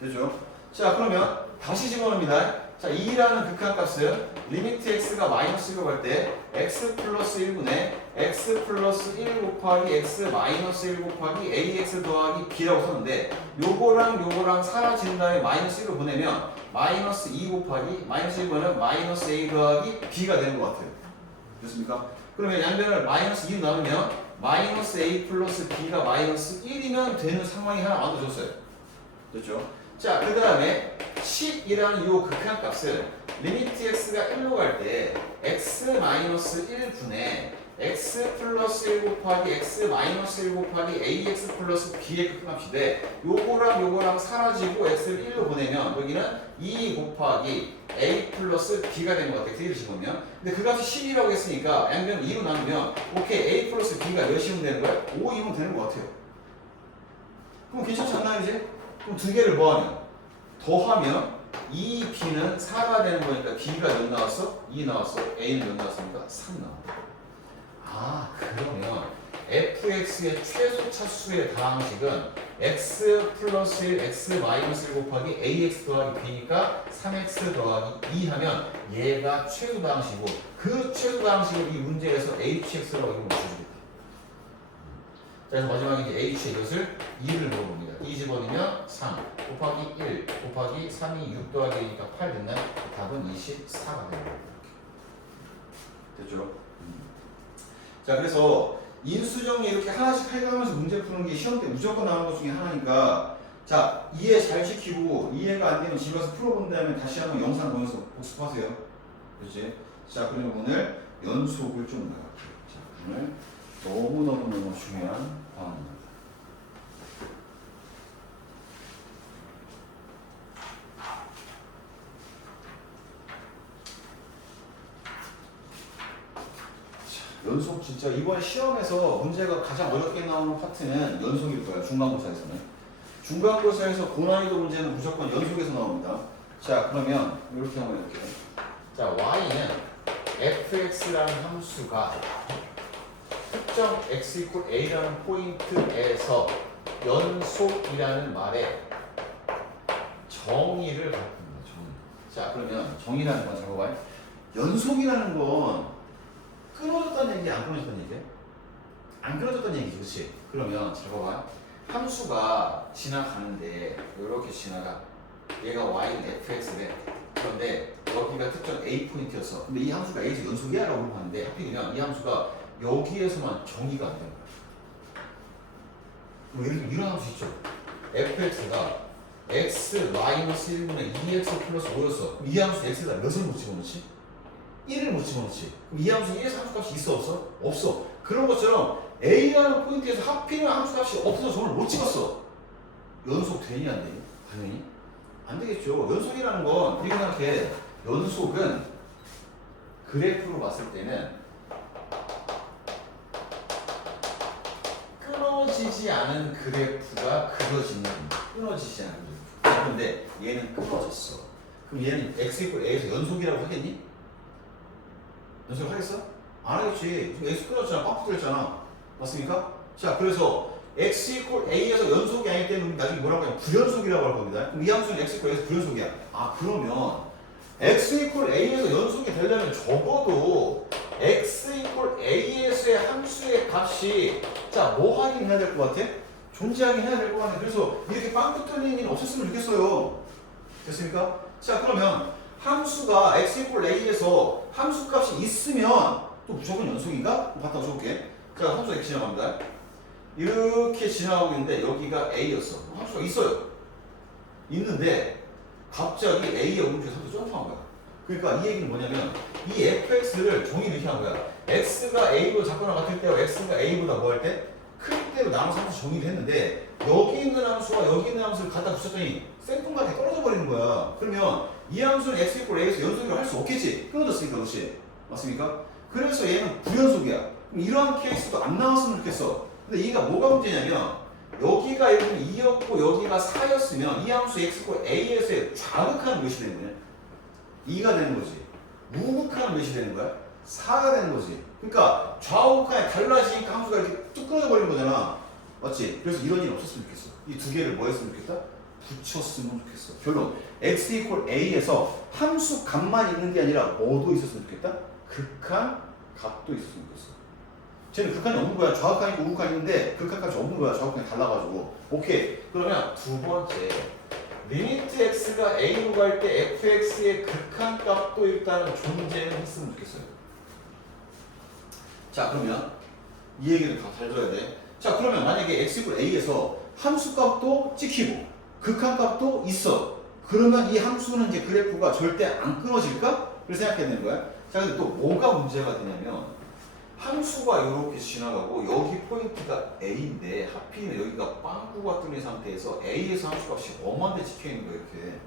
되죠? 자, 그러면 다시 집어넣습니다. 자, 2라는 극한값은 리미트 x가 마이너스 1로 갈 때 x 플러스 1분의 x 플러스 1 곱하기 x 마이너스 1 곱하기 ax 더하기 b라고 썼는데 요거랑 사라진 다음에 마이너스 1로 보내면 마이너스 2 곱하기 마이너스 1번은 마이너스 a 더하기 b가 되는 것 같아요. 됐습니까? 그러면 양변을 마이너스 2로 나누면 마이너스 a 플러스 b가 마이너스 1이면 되는 상황이 하나 만들어졌어요. 됐죠? 자, 그 다음에 10이라는 요 극한값은 리미트 x가 1로 갈 때 x 마이너스 1분의 x 플러스 1 곱하기 x 마이너스 1 곱하기 ax 플러스 b의 극한값인데 요거랑 사라지고 x를 1로 보내면 여기는 2 곱하기 a 플러스 b가 되는 것 같아요. 그대로 집으면. 근데 그 값이 10이라고 했으니까 양변 2로 나누면 오케이 a 플러스 b가 몇이면 되는 거야? 5이면 되는 것 같아요. 그럼 괜찮지 않나요 이제? 그럼 두 개를 뭐하면? 더하면 2b는 4가 되는 거니까 b가 몇 나왔어? 2 나왔어. a는 몇 나왔습니까? 3 나왔어. 아 그러면 fx의 최소 차수의 다항식은 x 플러스 1 x 마이너스 1 곱하기 ax 더하기 b니까 3x 더하기 2 하면 얘가 최소 다항식이고 그 최소 다항식을 이 문제에서 hx라고 이름을 붙여주겠다. 자 그래서 마지막에 이제 h의 이것을 2를 물어봅니다. 2 집어넣으면 3 곱하기 1 곱하기 3이 6 더하기 1이니까 8 됐나요? 답은 24가 됩니다. 됐죠? 자 그래서 인수정리 이렇게 하나씩 해가면서 문제 푸는 게 시험 때 무조건 나오는 것 중에 하나니까 자 이해 잘 시키고 이해가 안 되면 집에 가서 풀어본 다음에 다시 한번 영상 보면서 복습하세요. 그렇지? 자 그러면 오늘 연속을 좀 나갈게요. 자 오늘 너무너무 중요한 방법입니다. 연속 진짜 이번 시험에서 문제가 가장 어렵게 나오는 파트는 연속일 거예요. 중간고사에서는. 중간고사에서 고난이도 문제는 무조건 연속에서 나옵니다. 자 그러면 이렇게 한번 해볼게요. 자 y는 fx라는 함수가 특정 x 이퀄 a라는 포인트에서 연속이라는 말에 정의를 갖습니다. 정의. 자 그러면 정의라는 건 잠깐만. 연속이라는 건 끊어졌다는 얘기, 안 끊어졌다는 얘기야? 안 끊어졌다는 얘기지, 그렇지? 그러면 잘 봐봐. 함수가 지나가는데 이렇게 지나가. 얘가 y는 fx래. 그런데 여기가 특정 a 포인트였어. 근데 이 함수가 a에서 연속이야? 라고 물어봤는데 하필이면 이 함수가 여기에서만 정의가 안 되는 거야. 그럼 예를 들면 이런 함수 있죠? fx가 x 마이너스 1분의 2x 플러스 5였어. 그럼 이 함수 x에다 몇을 못 집어넣지? 1을 못 집어넣지. 그럼 이 함수 1에서 함수값이 있어 없어? 없어. 그런 것처럼 A라는 포인트에서 하필이면 함수값이 없어서 저를 못 찍었어. 연속 되니 안 되니? 당연히 안 되겠죠. 연속이라는 건 이렇게 생각해. 연속은 그래프로 봤을 때는 끊어지지 않은 그래프가 그려지는 겁니다. 끊어지지 않은 그래프. 그런데 얘는 끊어졌어. 그럼 얘는 x 이퀄 a에서 연속이라고 하겠니? 연속을 하겠어? 안 하겠지. 지금 x 끊어졌잖아. 빡 붙어있잖아. 맞습니까? 자, 그래서 x 이퀄 a에서 연속이 아니기 때문에 나중에 뭐라고 하냐면 불연속이라고 할 겁니다. 그럼 이 함수는 x 이퀄 a에서 불연속이야. 아, 그러면 x 이퀄 a에서 연속이 되려면 적어도 x 이퀄 a에서의 함수의 값이 자, 뭐 하긴 해야 될 것 같아? 존재하긴 해야 될 것 같아. 그래서 이렇게 빵 붙어있는 일이 없었으면 좋겠어요. 됐습니까? 자, 그러면 함수가 x 이퀄 a에서 함수값이 있으면 또 무조건 연속인가? 봤다 적을게. 자, 함수가 이렇게 지나갑니다. 이렇게 지나가고 있는데 여기가 a였어. 함수가 있어요. 있는데 갑자기 a의 오른쪽에 함수 점프한 거야. 그러니까 이 얘기는 뭐냐면 이 fx를 정의를 이렇게 한 거야. x가 a보다 작거나 같을 때와 x가 a보다 뭐 할 때? 클 때로 나눠서 함수 정의를 했는데 여기 있는 함수와 여기 있는 함수를 갖다 붙였더니 생뚱맞게 떨어져 버리는 거야. 그러면 이 함수는 x 이퀄 a에서 연속이라고 할 수 없겠지. 끊어졌으니까 그렇지. 맞습니까? 그래서 얘는 불연속이야. 그럼 이러한 케이스도 안 나왔으면 좋겠어. 근데 얘가 뭐가 문제냐면 여기가 예를 들면 2였고 여기가 4였으면 이 함수 x 이퀄 a에서의 좌극하는 몇이 되는 거냐? 2가 되는 거지. 우극하는 몇이 되는 거야? 4가 되는 거지. 그러니까 좌우극한이 달라지니까 함수가 이렇게 뚝 끊어져 버리는 거잖아. 맞지? 그래서 이런 일 없었으면 좋겠어. 이 두 개를 뭐 했으면 좋겠다? 붙였으면 좋겠어. 결론 x 이퀄 a에서 함수 값만 있는 게 아니라 뭐도 있었으면 좋겠다? 극한 값도 있었으면 좋겠어. 쟤는 극한이 없는 거야. 좌극한이 있고 우극한이 있는데 극한값이 없는 거야. 좌극한이 달라가지고. 오케이. 그러면 두 번째 리미트 x가 a로 갈 때 fx의 극한 값도 일단은 존재는 했으면 좋겠어요. 자 그러면 이 얘기를 다 잘 들어야 돼. 자 그러면 만약에 x 이퀄 a에서 함수 값도 찍히고 극한 값도 있어. 그러면 이 함수는 이제 그래프가 절대 안 끊어질까? 그렇게 생각해야 되는 거야. 자 근데 또 뭐가 문제가 되냐면 함수가 이렇게 지나가고 여기 포인트가 A인데 하필이면 여기가 빵꾸가 뚫린 상태에서 A에서 함수값이 엄한데 찍혀있는 거예요. 이렇게.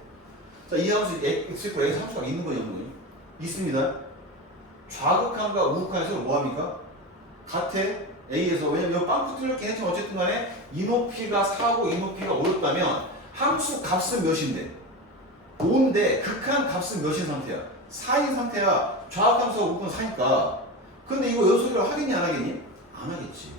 자, 이 함수 X고 A에서 함수가 있는 거예요. 없는 거예요? 있습니다. 좌극한과 우극한에서 뭐합니까? 같아. A에서. 왜냐면 여기 빵꾸 뚫렸긴 했지만 어쨌든 간에 이 높이가 4고 이 높이가 5였다면 함수 값은 몇인데? 5인데 극한 값은 몇인 상태야? 4인 상태야. 좌극함수가 우극은 4니까. 근데 이거 연속이라고 하겠니 안 하겠니? 안 하겠지.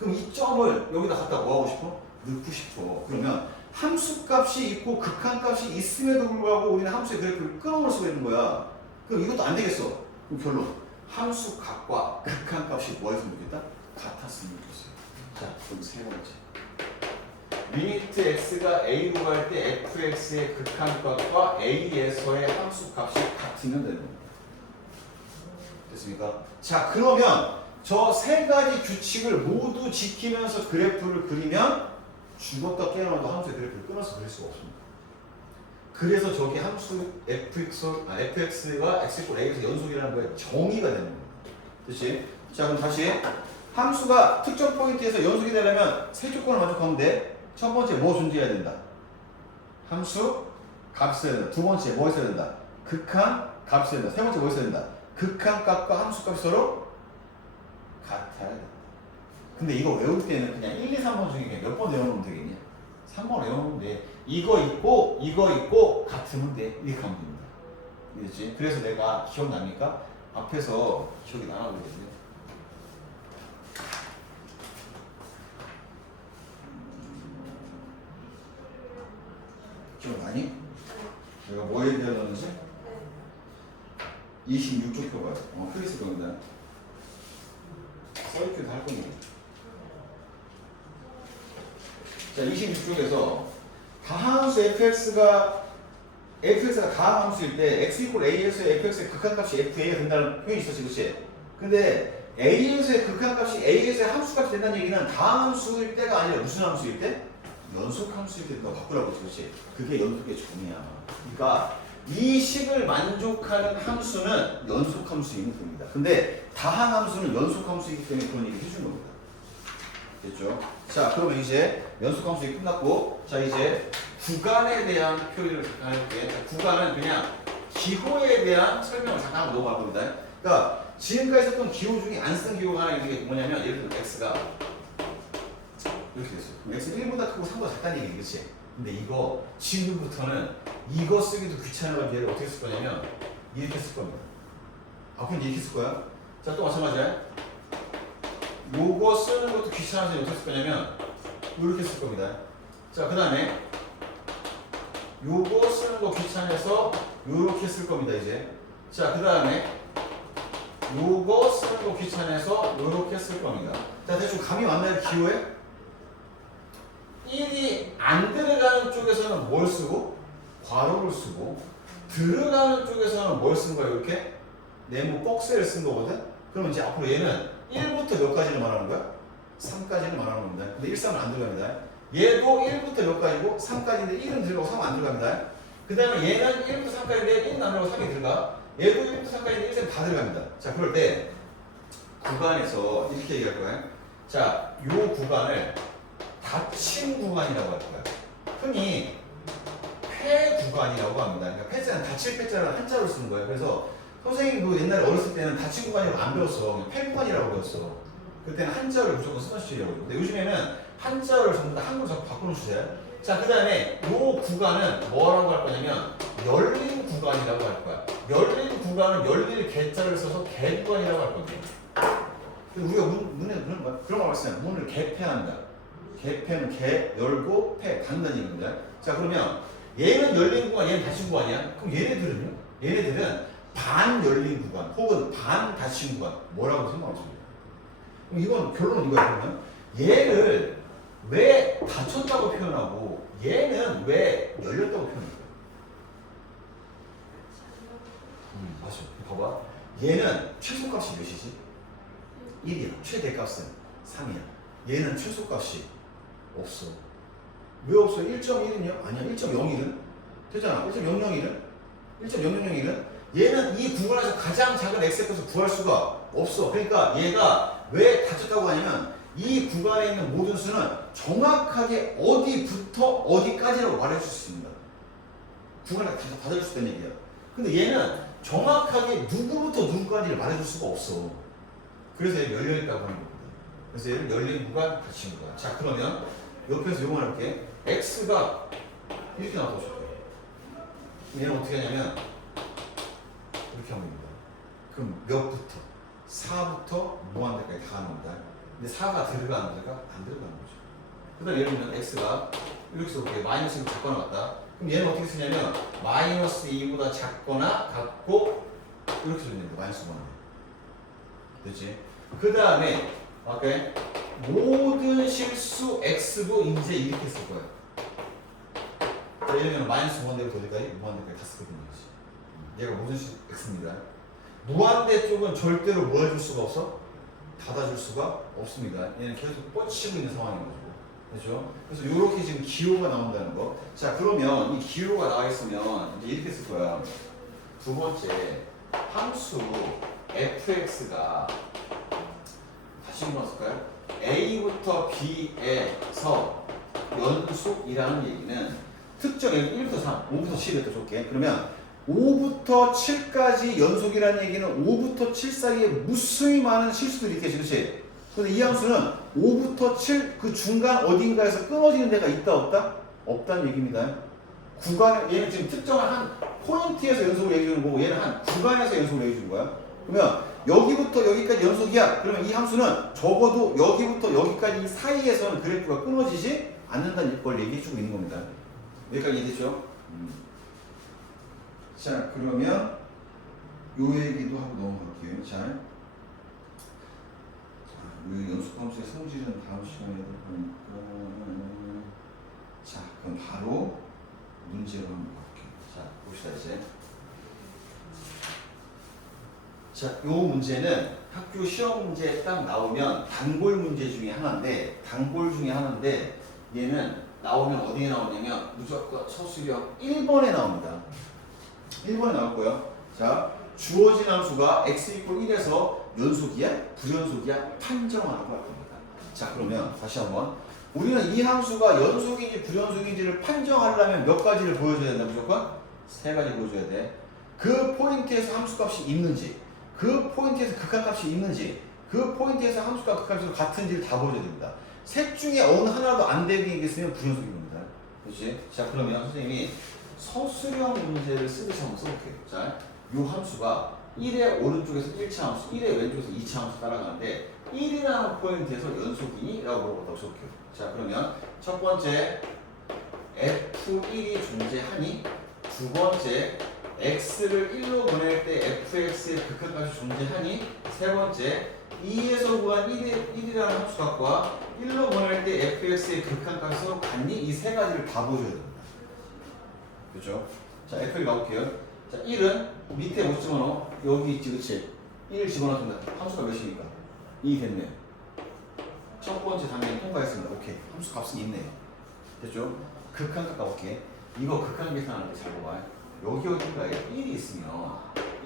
그럼 이 점을 여기다 갖다 뭐 하고 싶어? 넣고 싶어. 그러면 함수값이 있고 극한값이 있음에도 불구하고 우리는 함수의 그래프를 끊어올 수가 있는 거야. 그럼 이것도 안 되겠어. 그럼 결론. 함수값과 극한값이 뭐 했으면 좋겠다? 같았으면 좋겠어요. 자, 그럼 세 번째. 리미트 x가 a로 갈 때 fx의 극한값과 a에서의 함수값이 같으면 되는 겁니다. 됐습니까? 자, 그러면 저 세 가지 규칙을 모두 지키면서 그래프를 그리면 죽었다 깨어나도 함수의 그래프를 끊어서 그릴 수가 없습니다. 그래서 저기 함수 fx가 x a에서 연속이라는 거에 정의가 되는 겁니다. 됐지? 자, 그럼 다시 함수가 특정 포인트에서 연속이 되려면 세 조건을 만족하면 돼. 첫 번째 뭐 존재해야 된다? 함수 값이 있어야 된다. 두 번째 뭐 있어야 된다? 극한 값이 있어야 된다. 세 번째 뭐 있어야 된다? 극한 값과 함수 값이 서로 같아야 된다. 근데 이거 외울 때는 그냥 1, 2, 3번 중에 그냥 몇 번 외워놓으면 되겠냐? 3번 외워놓으면 돼. 이거 있고 같으면 돼. 이렇게 하면 됩니다. 이랬지? 그래서 내가 기억납니까? 앞에서 기억이 나나 보거든요. 기억나니? 내가 뭐에 대해 넣었는지? 26쪽 펴봐요. 표 있을 겁니다. 써있기도 할 겁니다. 자, 26쪽에서 가함수 fx가 가함수일 때 x 이퀄 a에서의 fx의 극한값이 fa가 된다는 표현이 있었지, 그치? 근데 a에서의 극한값이 a에서의 함수값이 된다는 얘기는 가함수일 때가 아니라 무슨 함수일 때? 연속함수일 때도 바꾸라고 했지, 그치? 그게 연속의 정의야. 그러니까 이 식을 만족하는 함수는 연속함수이면 됩니다. 근데 다항함수는 연속함수이기 때문에 그런 얘기 해준 겁니다. 됐죠? 자, 그러면 이제 연속함수이 끝났고, 자, 이제 구간에 대한 표현을 할게. 구간은 그냥 기호에 대한 설명을 잠깐 한번 넘어갈 겁니다. 그러니까 지금까지 썼던 기호 중에 안 쓴 기호가 하나 있는 게 뭐냐면, 예를 들어 x가 이렇게 됐어요. 그럼 x는 1보다 크고 3보다 작다는 얘기, 그치? 근데 이거 지금부터는 이거 쓰기도 귀찮아가지고 얘를 어떻게 쓸 거냐면 이렇게 쓸 겁니다. 앞에는 이렇게 쓸 거야. 자, 또 마찬가지야. 요거 쓰는 것도 귀찮아서 어떻게 쓸 거냐면 이렇게 쓸 겁니다. 자, 그 다음에 요거 쓰는 거 귀찮아서 요렇게 쓸 겁니다, 이제. 자, 그 다음에 요거 쓰는 거 귀찮아서 요렇게 쓸 겁니다. 자, 대충 감이 왔나요, 기호에? 1이 안 들어가는 쪽에서는 뭘 쓰고? 괄호를 쓰고, 들어가는 쪽에서는 뭘 쓴 거야? 이렇게 네모 박스를 쓴 거거든. 그러면 이제 앞으로 얘는 1부터 몇 가지를 말하는 거야? 3까지를 말하는 겁니다. 근데 1, 3은 안 들어갑니다. 얘도 1부터 몇 가지고 3까지인데 1은 들어가고 3은 안 들어갑니다. 그 다음에 얘는 1부터 3까지인데 1은 안 들어가고 3이 들어가. 얘도 1부터 3까지인데 1, 3은 다 들어갑니다. 자, 그럴 때 구간에서 이렇게 얘기할 거야. 자, 요 구간을 닫힌 구간이라고 할 거야. 흔히 폐 구간이라고 합니다. 그러니까 폐자는 닫힐 폐자를 한자로 쓰는 거예요. 그래서 선생님도 옛날에 어렸을 때는 닫힌 구간이라고 안 배웠어. 그냥 폐 구간이라고 배웠어. 그때는 한자를 무조건 쓰던 시절이라고. 근데 요즘에는 한자를 전부 다 한글로 자꾸 바꾸는 시대야. 자, 그 다음에 요 구간은 뭐라고 할 거냐면 열린 구간이라고 할 거야. 열린 구간은 열릴 개자를 써서 개구간이라고 할 건데. 우리가 문은 그런 거 말씀해요. 문을 개폐한다. 개폐는 개, 열고, 폐, 닫는다는 얘기입니다. 자, 그러면 얘는 열린 구간, 얘는 닫힌 구간이야? 그럼 얘네들은요? 얘네들은 반 열린 구간 혹은 반 닫힌 구간 뭐라고 생각하십니까? 그럼 이건 결론은 이거야. 그러면 얘를 왜 닫혔다고 표현하고 얘는 왜 열렸다고 표현할까요? 맞아. 봐봐. 얘는 최소값이 몇이지? 1이야. 최대값은 3이야. 얘는 최소값이 없어. 왜 없어? 1.1은요? 아니야. 1.01은? 되잖아. 1.001은? 1.001은? 얘는 이 구간에서 가장 작은 x의 값을 구할 수가 없어. 그러니까 얘가 왜 닫혔다고 하냐면 이 구간에 있는 모든 수는 정확하게 어디부터 어디까지라고 말해줄 수 있습니다. 구간을 닫아줄 수 있다는 얘기야. 근데 얘는 정확하게 누구부터 누구까지를 말해줄 수가 없어. 그래서 얘를 열려있다고 하는 거거든. 그래서 얘를 열린 구간, 닫힌 구간. 자, 그러면 옆에서 요거 할게. x가 이렇게 나와서 줄게. 얘는 어떻게 하냐면 이렇게 하면 됩니다. 그럼 몇부터? 4부터 무한대까지 다 나온다. 근데 4가 들어가 안 들어가? 안 들어가는 거죠. 그 다음에 예를 들면 x가 이렇게 써볼게. 마이너스 2로 작거나 같다. 그럼 얘는 어떻게 쓰냐면 마이너스 2보다 작거나 같고 이렇게 쓰면 됩니다. 마이너스 무한대. 됐지? 그 다음에 오케이? 모든 실수 x도 이제 이렇게 쓸 거야. 자, 예를 들면 마이너스 무한대부터 어디까지? 무한대까지 다 쓰거든요. 얘가 모든 실수 x입니다. 무한대 쪽은 절대로 뭐 해줄 수가 없어? 닫아줄 수가 없습니다. 얘는 계속 뻗치고 있는 상황인 거죠. 그렇죠? 그래서 이렇게 지금 기호가 나온다는 거. 자, 그러면 이 기호가 나와 있으면 이제 이렇게 쓸 거야. 두 번째, 함수 fx가 다시 한번 쓸까요? a부터 b에서 연속이라는 얘기는 특정 1부터 3, 5부터 7이었다 줄게. 그러면 5부터 7까지 연속이라는 얘기는 5부터 7 사이에 무수히 많은 실수들이 있겠지, 그렇지? 근데 이 함수는 5부터 7 그 중간 어딘가에서 끊어지는 데가 있다 없다? 없다는 얘기입니다. 구간 얘는 지금 특정한 한 포인트에서 연속을 얘기해 주는 거고 얘는 한 구간에서 연속을 얘기해 주는 거야. 그러면 여기부터 여기까지 연속이야. 그러면 이 함수는 적어도 여기부터 여기까지 이 사이에서는 그래프가 끊어지지 않는다는 걸 얘기해 주고 있는 겁니다. 여기까지 이해됐죠? 자, 그러면 요 얘기도 하고 넘어갈게요. 잘. 우리 연속함수의 성질은 다음 시간에 할 거니까. 자, 그럼 바로 문제로 한번 가볼게요. 자, 봅시다 이제. 자, 요 문제는 학교 시험 문제에 딱 나오면 단골 문제 중에 하나인데, 얘는 나오면 어디에 나오냐면 무조건 서술형 1번에 나옵니다. 1번에 나올 거예요. 자, 주어진 함수가 x = 1에서 연속이야? 불연속이야? 판정하라고 할 겁니다. 자, 그러면 다시 한번 우리는 이 함수가 연속인지 불연속인지를 판정하려면 몇 가지를 보여줘야 된다. 무조건 세 가지 보여줘야 돼. 그 포인트에서 함수값이 있는지, 그 포인트에서 극한값이 있는지, 그 포인트에서 함수값 극한값이 같은지를 다 보여줘야 됩니다. 셋 중에 어느 하나도 안 되겠으면 불연속입니다. 그렇지? 자, 그러면 선생님이 서술형 문제를 쓰듯이 한번 써볼게요. 자, 요 함수가 1의 오른쪽에서 1차 함수, 1의 왼쪽에서 2차 함수 따라가는데 1이라는 포인트에서 연속이니? 라고 물어봤다고 써볼게요. 자, 그러면 첫 번째 f1이 존재하니? 두 번째 x를 1로 보낼 때 fx의 극한값이 존재하니? 세 번째 2에서 구한 1이라는 함수값과 1로 보낼 때 fx의 극한값이 서로 같니? 이 세 가지를 다 보여줘야 됩니다. 그렇죠? 자, F를 가볼게요. 자, 1은 밑에 못 집어넣어. 여기 있지, 그치? 1 집어넣습니다. 함수가 몇입니까? 2 됐네요. 첫 번째 단계는 통과했습니다. 오케이. 함수 값은 있네요. 됐죠? 극한값 가볼게. 이거 극한 계산하는데 잘 봐봐요. 여기 어딘가에 1이 있으면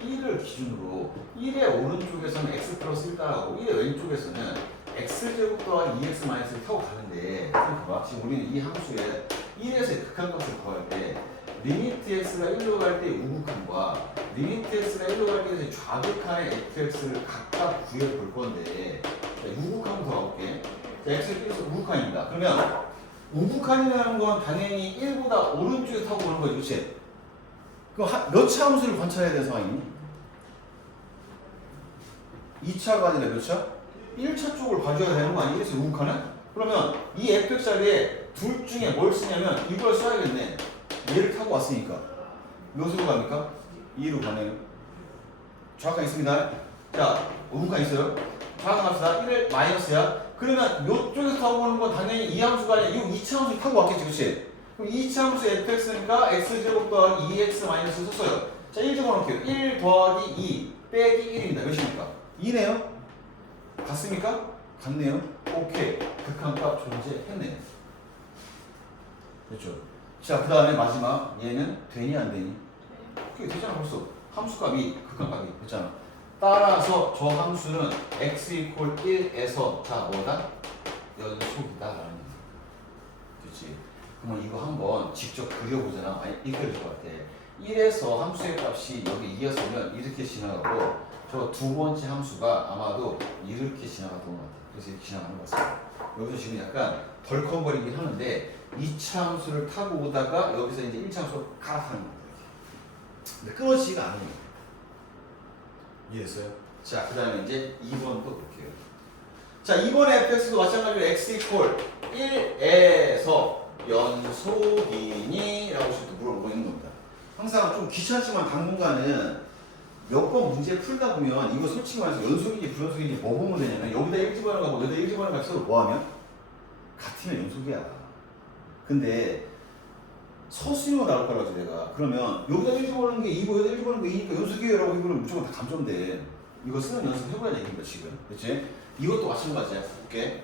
1을 기준으로 1의 오른쪽에서는 x 플러스 1 따라가고 1의 왼쪽에서는 x제곱 더하기 2x-1을 타고 가는데 봐봐. 지금 우리는 이 함수에 1에서의 극한값을 구할 때 리미트 x가 1로 갈 때 우극한과 리미트 x가 1로 갈 때 좌극한의 fx를 각각 구해 볼 건데 자, 우극한부터 가볼게. 자, x를 1에서 우극한입니다. 그러면 우극한이라는 건 당연히 1보다 오른쪽에 타고 오는 거지, 그렇지? 그럼 몇 차 함수를 관찰해야 되는 상황이니? 2차가 아니라 몇 차? 1차 쪽을 봐줘야 되는 거 아니겠어, 우극한은? 그러면 이 fx 자리에 둘 중에 뭘 쓰냐면 이걸 써야겠네. 얘를 타고 왔으니까 몇으로 갑니까? 2로 가네요. 좌극한 있습니다. 자, 우극한 있어요. 좌극한 합시다. 1을 마이너스야. 그러면 이쪽에서 타고 오는 건 당연히 이 함수가 아니라 이 2차 함수 타고 왔겠지, 그치? 그럼 2차 함수 fx니까 x제곱 더하기 2x 마이너스 썼어요. 자, 1 집어넣을게요. 1 더하기 2 빼기 1입니다. 몇입니까? 2네요. 같습니까? 같네요. 오케이. 극한값 존재했네요. 됐죠? 자, 그 다음에 마지막 얘는 되니 안 되니? 그게 되잖아 벌써. 함수값이 극한값이 그렇잖아. 따라서 저 함수는 x 이퀄 1에서 자 뭐다? 연속이다라는 얘기. 그렇지? 그러면 이거 한번 직접 그려보잖아. 아니 이렇게 될 것 같아. 1에서 함수의 값이 여기 2였으면 이렇게 지나가고 저 두 번째 함수가 아마도 이렇게 지나갔던 것 같아. 그래서 이렇게 지나가는 것 같아. 여기서 지금 약간 덜컹거리긴 하는데 2차 함수를 타고 오다가 여기서 이제 1차 함수로 갈아타는 거야. 근데 끊어지지가 않아요. 이해했어요? 자, 그 다음에 이제 2번도 볼게요. 자, 2번의 fx도 마찬가지로 x 이퀄 1에서 연속이니? 라고 또 물어보고 있는 겁니다. 항상 좀 귀찮지만 당분간은 몇 번 문제 풀다 보면 이거 솔직히 말해서 연속인지 불연속인지 뭐 보면 되냐면 여기다 1 집어넣고 여기다 1 집어넣고 서로 뭐 하면? 같으면 연속이야. 근데 서술형으로 나올 거라고 내가. 그러면 여기다 1 집어넣는 게 2고 여기다 1 집어넣는 게 2니까 연속이에요 라고 이거는 무조건 다 감점돼. 이거 쓰는 연습 해보라는 얘기입니다 지금. 그치? 이것도 마찬가지야. 볼게.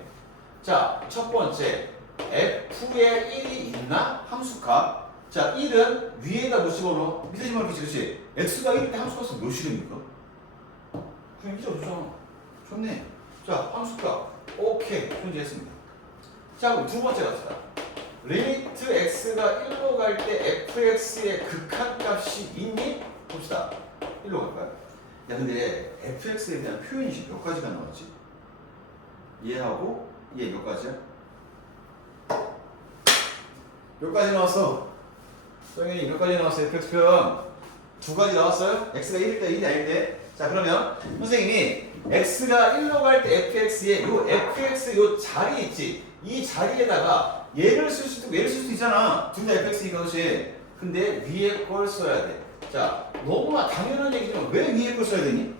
자, 첫 번째 f에 1이 있나? 함수값. 자, 1은 위에다 못 집어넣어. 밑에 집어넣겠지, 그치? x가 1일 때 함수값은 몇 실입니까? 그냥 이제 없잖아. 좋네. 자, 함수값. 오케이. 존재했습니다. 자, 그럼 두 번째 갑시다. 리미트 x가 1로 갈 때 fx의 극한값이 있니? 봅시다. 1로 갈까요? 야, 근데 fx에 대한 표현이 몇 가지가 나왔지? 얘하고 얘 몇 가지야? 몇 가지 나왔어? 성현이 몇 가지 나왔어요? fx 표현 두 가지 나왔어요? x가 1일 때 1이 아닐 때. 자, 그러면 선생님이 x가 1로 갈 때 fx에 요 fx 요 자리 있지? 이 자리에다가 얘를 쓸 수도 있고 얘를 쓸 수도 있잖아. 둘 다 fx니까. 그렇지? 근데 위에 걸 써야 돼. 자, 너무나 당연한 얘기지만 왜 위에 걸 써야 되니?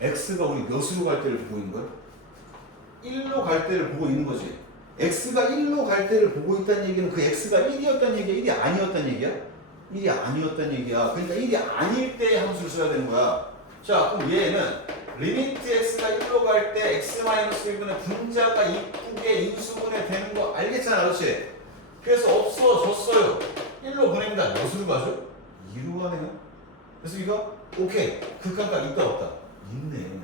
x가 우리 몇으로 갈 때를 보고 있는 거야? 1로 갈 때를 보고 있는 거지. x가 1로 갈 때를 보고 있다는 얘기는 그 x가 1이었다는 얘기야? 1이 아니었다는 얘기야? 1이 아니었다는 얘기야. 그러니까 1이 아닐 때 함수를 써야 되는 거야. 자, 그럼 얘는 리미트 x가 1로 갈 때 x-1분의 분자가 이쁘게 인수분해 되는 거 알겠잖아. 그렇지? 그래서 없어졌어요. 1로 보냅니다. 몇으로 가죠? 2로 가네요. 그래서 이거 오케이. 극한값 있다 없다? 있네.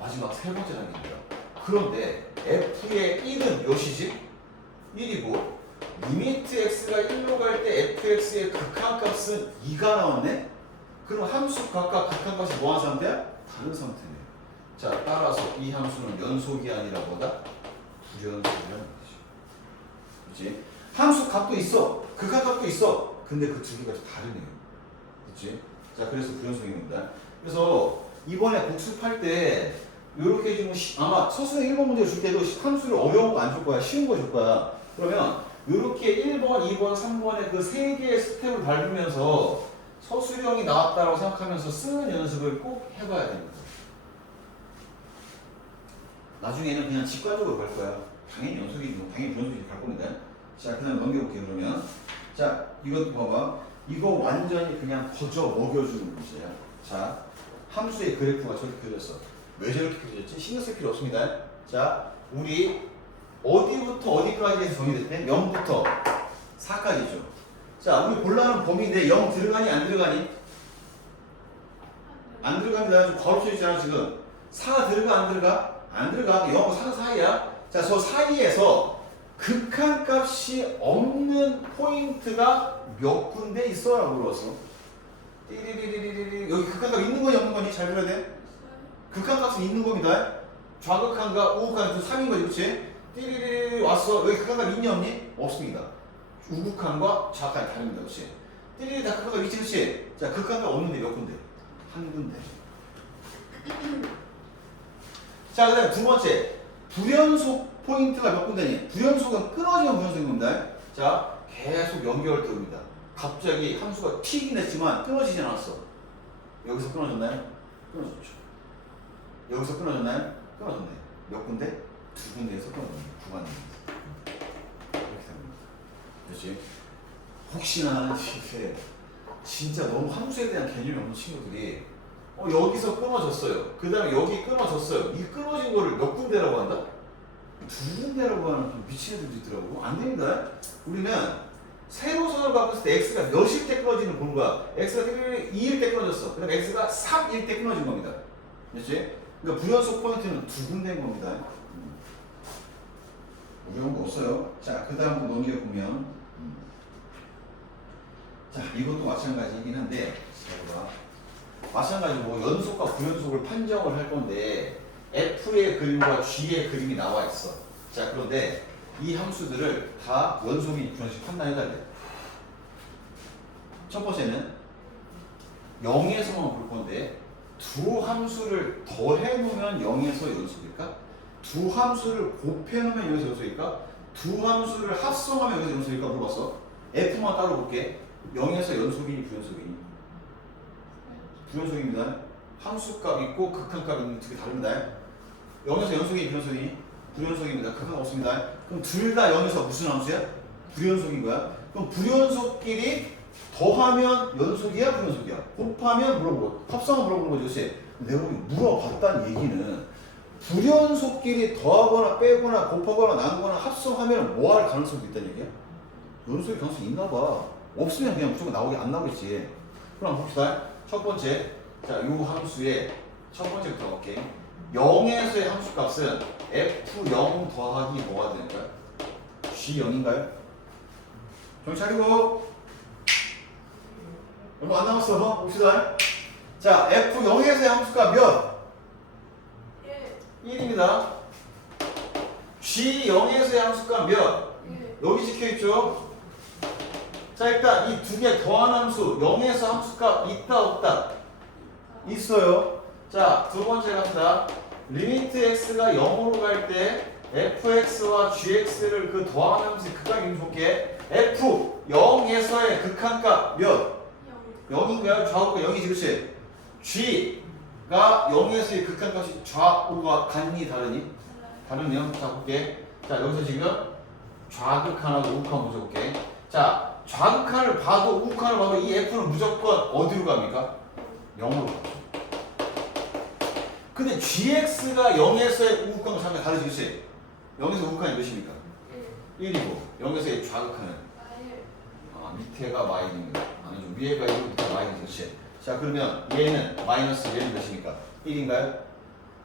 마지막 세 번째 단계입니다. 그런데 f의 1은 몇이지? 1이고 리미트 x가 1로 갈 때 fx의 극한값은 2가 나왔네? 그럼 함수 각각 극한값이 뭐한 상태야? 다른 상태네요. 자, 따라서 이 함수는 연속이 아니라 뭐다? 불연속이라는 거지. 그렇지? 함수 값도 있어. 극한값도 있어. 근데 그 두 개가 좀 다르네요. 그렇지? 자, 그래서 불연속입니다. 그래서 이번에 복습할 때 이렇게 좀 아마 서술형 1번 문제 줄 때도 함수를 어려운 거 안 줄 거야. 쉬운 거 줄 거야. 그러면 이렇게 1번, 2번, 3번의 그 세 개의 스텝을 밟으면서 서술형이 나왔다고 생각하면서 쓰는 연습을 꼭 해봐야 됩니다. 나중에는 그냥 직관적으로 갈 거야. 당연히 연속이고 당연히 불연속이 갈 겁니다. 자, 그다음 넘겨볼게요. 그러면 자, 이것도 봐봐. 이거 완전히 그냥 거저 먹여주는 문제야. 자, 함수의 그래프가 저렇게 그려졌어. 왜 저렇게 그려졌지? 신경 쓸 필요 없습니다. 자, 우리 어디부터 어디까지 해서 정의됐대? 0부터 4까지죠. 자, 우리 골라는 범위인데 0 들어가니 안 들어가니? 안 들어갑니다. 지금 괄호 쳐있잖아 지금. 4 들어가 안 들어가? 안 들어가. 0하고 4는 사이야. 자, 저 사이에서 극한값이 없는 포인트가 몇 군데 있어? 라고 물었어. 띠리리리리리. 여기 극한값 있는 거니 없는 거니? 잘 들어야 돼. 극한값은 있는 겁니다. 좌극한과 우극한은 3인 거지, 그치? 띠리리리 왔어. 여기 극한값 있니 없니? 없습니다. 우극한과 좌극한이 다릅니다, 그치? 띠리리 다 극한값 있지, 그치? 자, 극한값 없는데 몇 군데? 한 군데. 자, 그 다음에 두 번째. 불연속 포인트가 몇 군데니? 불연속은 끊어지면 불연속인 겁니다. 자, 계속 연결됩니다. 갑자기 함수가 튀긴 했지만 끊어지지 않았어. 여기서 끊어졌나요? 끊어졌죠. 여기서 끊어졌나요? 끊어졌네. 몇 군데? 두 군데에서 끊어졌네. 구간입니다. 이렇게 됩니다. 그렇지? 혹시나 이게 진짜 너무 함수에 대한 개념이 없는 친구들이 여기서 끊어졌어요. 그 다음에 여기 끊어졌어요. 이 끊어진 거를 몇 군데라고 한다? 두 군데라고 하는 좀 미친 애들도 있더라고. 안 됩니다. 우리는 세로선을 갖고 있을 때 x가 몇일 때 끊어지는 보는 거야. x가 2일 때 끊어졌어. 그럼 x가 3일 때 끊어진 겁니다. 됐지? 그러니까 불연속 포인트는 두 군데인 겁니다. 어려운 거 없어요. 자, 그 다음 거 넘겨보면 자, 이것도 마찬가지이긴 한데 마찬가지로 연속과 불연속을 판정을 할 건데 F의 그림과 G의 그림이 나와 있어. 자, 그런데 이 함수들을 다 연속이 불연속 판단해달래. 첫 번째는 0에서만 볼 건데 두 함수를 더해놓으면 0에서 연속일까? 두 함수를 곱해놓으면 여기서 연속일까? 두 함수를 합성하면 여기서 연속일까 물어봤어. F만 따로 볼게. 0에서 연속이니 부연속이니? 부연속입니다. 함수값 있고 극한값 있는 두 개 다릅니다. 0에서 연속이니 부연속이니? 부연속입니다. 극한 없습니다. 그럼 둘 다 0에서 무슨 함수야? 불연속인 거야. 그럼 불연속끼리 더하면 연속이야 부연속이야? 곱하면 물어보고 합성은 물어보는 거지. 그치? 내가 보기 물어봤다는 얘기는 불연속끼리 더하거나 빼거나 곱하거나 나누거나 합성하면 뭐 할 가능성도 있다는 얘기야? 연속일 가능성이 있나 봐. 없으면 그냥 무조건 나오게 안 나오겠지. 그럼 봅시다. 첫 번째, 자, 요 함수의 첫 번째부터 볼게. 0에서의 함수 값은 F0 더하기 뭐가 되는 거야? G0인가요? 정신 차리고. 얼마 안 남았어. 봅시다. 자, F0에서의 함수가 몇? 1입니다. G0에서의 함수가 몇? 여기 찍혀있죠? 자, 일단 이 두 개 더한 함수 0에서 함수값 있다 없다? 있어요. 자, 두 번째 갑니다. 리미트 x가 0으로 갈 때 fx와 gx를 그 더한 함수의 극한 이름 볼게. f 0에서의 극한값 몇? 0인가요? 좌우가 0이지, 그치? g가 0에서의 극한값이 좌우가 같니 다르니? 다르면 자 볼게. 자, 여기서 지금 좌극한하고 우극한 보자 볼게. 자, 좌극한을 봐도 우극한을 봐도 이 f는 무조건 어디로 갑니까? 0으로 가죠. 근데 gx가 0에서의 우극한과 상당히 다르지, 그치? 0에서 우극한이 몇입니까? 1이고 0에서의 좌극한은? 밑에가 마이너스입니다. 아니, 좀 위에가 1이고 밑에가 마이너스, 그치? 자, 그러면 얘는 마이너스, 얘는 몇입니까? 1인가요?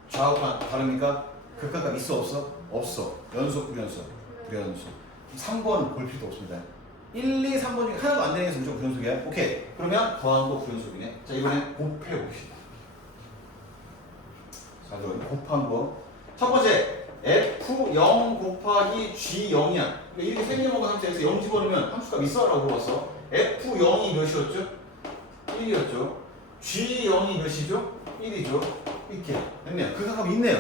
좌우간 다릅니까? 극한값 있어 없어? 없어. 연속 불연속? 불연속. 3번 볼 필요도 없습니다. 1, 2, 3번 중에 하나도 안 되는 게 무조건 불연속이야. 오케이. 그러면 더한 거 불연속이네. 자, 이번엔 곱해 봅시다. 자, 그럼 곱한 거. 첫 번째 F0 곱하기 G0이야. 그러니까 이렇게 생겨먹은 함수에서 0 집어넣으면 함수값 있어라고 물어봤어. F0이 몇이었죠? 1이었죠. G0이 몇이죠? 1이죠. 이렇게 됐네요. 그 값이 있네요.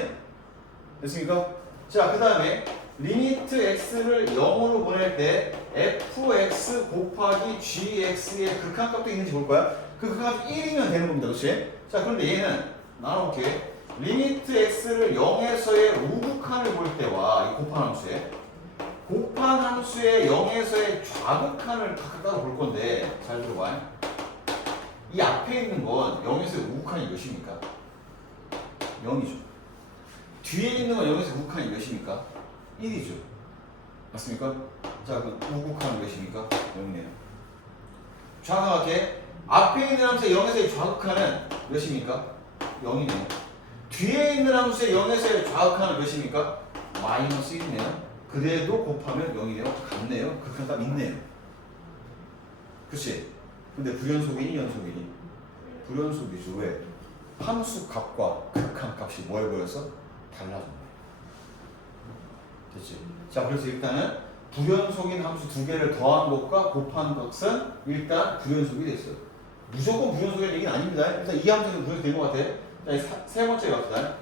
됐습니까? 자, 그 다음에 리미트 x를 0으로 보낼 때 fx 곱하기 gx의 극한값도 있는지 볼 거야. 그 극한값이 1이면 되는 겁니다. 그렇지? 자, 그런데 얘는 나눠볼게. 리미트 x를 0에서의 우극한을 볼 때와 이 곱한 함수에 곱한 함수의 0에서의 좌극한을 각각 따로 볼 건데 잘 들어봐요. 이 앞에 있는 건 0에서의 우극한이 몇입니까? 0이죠. 뒤에 있는 건 0에서 우극한이 몇입니까? 1이죠. 맞습니까? 자, 그 우극한은 몇입니까? 0이네요. 좌극하게 앞에 있는 함수의 0에서의 좌극한은 몇입니까? 0이네요. 뒤에 있는 함수의 0에서의 좌극한은 몇입니까? 마이너스 1이네요. 그래도 곱하면 0이네요. 같네요. 극한값 있네요. 그치? 근데 불연속이니 연속이니? 불연속이죠. 왜? 함수 값과 극한 값이 뭐 해버렸어? 달라졌네. 됐지? 자, 그래서 일단은 불연속인 함수 두 개를 더한 것과 곱한 것은 일단 불연속이 됐어요. 무조건 불연속이라는 얘기는 아닙니다. 일단 이 함수는 불연속이 된 것 같아. 자, 세 번째 갑시다.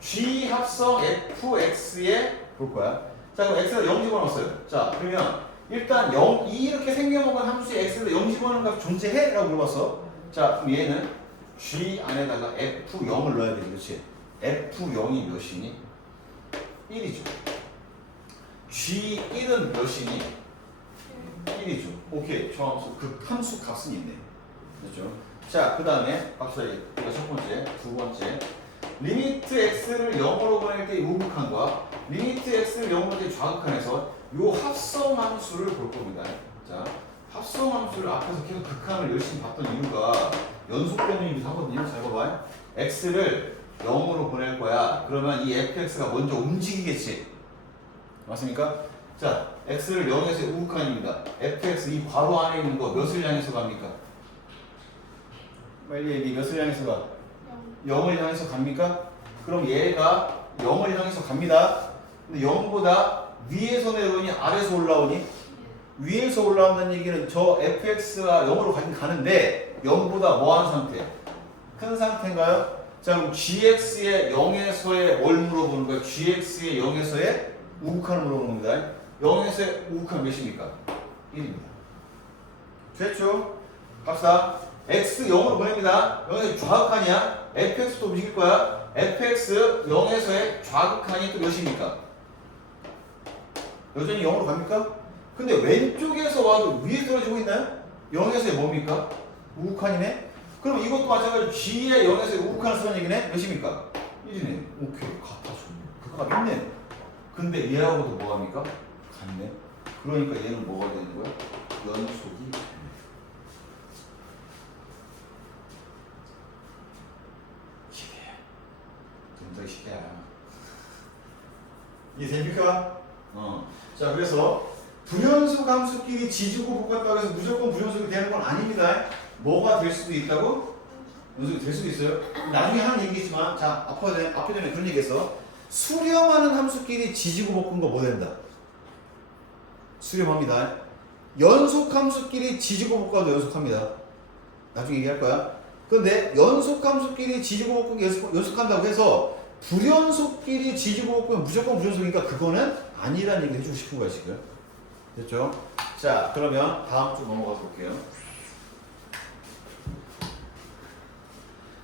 G 합성 fx에 볼 거야. 자, 그럼 x를 0 집어넣었어요. 자, 그러면 일단 0, 이렇게 생겨먹은 함수의 x를 0 집어넣는 값이 존재해? 라고 물어봤어. 자, 그럼 얘는 G 안에다가 F0을 넣어야 되지, 그렇지? F0이 몇이니? 1이죠. G1은 몇이니? 1이죠. 오케이, 저 함수, 그 함수 값은 있네. 그렇죠? 자, 그 다음에 박수다. 이거 첫 번째, 두 번째. 리미트 x를 0으로 보낼 때 우극한과 리미트 x를 0으로 보낼 때 좌극한에서 요 합성 함수를 볼 겁니다. 자, 합성함수를 앞에서 계속 극한을 열심히 봤던 이유가 연속 변형이기도 하거든요. 잘 봐봐요. x를 0으로 보낼 거야. 그러면 이 fx가 먼저 움직이겠지. 맞습니까? 자, x를 0에서 우극한입니다. fx 이 괄호 안에 있는 거 몇을 향해서 갑니까? 빨리 얘기. 몇을 향해서 가? 0을 향해서 갑니까? 그럼 얘가 0을 향해서 갑니다. 근데 0보다 위에서 내려오니 아래에서 올라오니? 위에서 올라온다는 얘기는 저 fx가 0으로 가는데 0보다 뭐한 상태? 큰 상태인가요? 자, 그럼 gx의 0에서의 뭘 물어보는 거예요? gx의 0에서의 우극한을 물어보는 겁니다. 0에서의 우극한 몇입니까? 1입니다. 됐죠? 갑시다. x 0으로 보냅니다. 0에서 좌극한이야. fx도 움직일 거야. fx 0에서의 좌극한이 또 몇입니까? 여전히 0으로 갑니까? 근데 왼쪽에서 와도 위에 떨어지고 있나요? 0에서의 뭡니까? 우극한이네? 그럼 이것도 마찬가지로 g의 0에서의 우극한을 쓰는 얘기네? 몇입니까? 1이네. 오케이. 같아. 좋네. 그거 있네. 근데 얘하고도 뭐합니까? 같네. 그러니까 얘는 뭐가 되는 거야? 연속이 되네. 시계야. 굉장히 시계야. 이해됩니까? 자, 그래서 불연속 함수끼리 지지고 복합하고 해서 무조건 불연속이 되는 건 아닙니다. 뭐가 될 수도 있다고? 연속이 될 수도 있어요. 나중에 하는 얘기겠지만, 자, 앞에 전에 그런 얘기했어. 수렴하는 함수끼리 지지고 볶은 거 뭐 된다? 수렴합니다. 연속 함수끼리 지지고 볶아도 연속합니다. 나중에 얘기할 거야. 근데 연속 함수끼리 지지고 볶은 게 연속한다고 해서 불연속끼리 지지고 볶으면 무조건 불연속이니까 그거는 아니라는 얘기 해주고 싶은 거야 지금. 됐죠? 자, 그러면 다음 쪽 넘어가서 볼게요.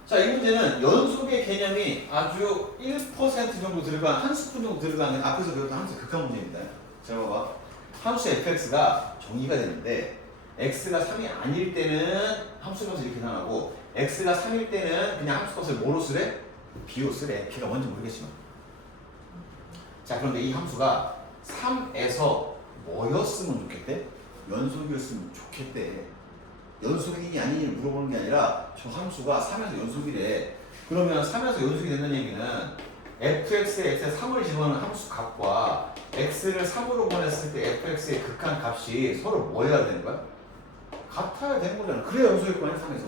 자, 이 문제는 연속의 개념이 아주 1% 정도 들어간, 한 스푼 정도 들어가는 앞에서 배웠던 함수 극한 문제입니다. 자, 봐봐. 함수 fx가 정의가 되는데 x가 3이 아닐 때는 함수 값을 이렇게 나가고 x가 3일 때는 그냥 함수 값을 뭐로 쓰래? b로 쓰래. b가 뭔지 모르겠지만. 자, 그런데 이 함수가 3에서 뭐였으면 좋겠대? 연속이었으면 좋겠대. 연속이니 아니니 물어보는 게 아니라 저 함수가 3에서 연속이래. 그러면 3에서 연속이 된다는 얘기는 fx에 x에 3을 집어넣은 함수 값과 x를 3으로 보냈을 때 fx의 극한 값이 서로 뭐 해야 되는 거야? 같아야 되는 거잖아. 그래야 연속일 거 아니야, 3에서.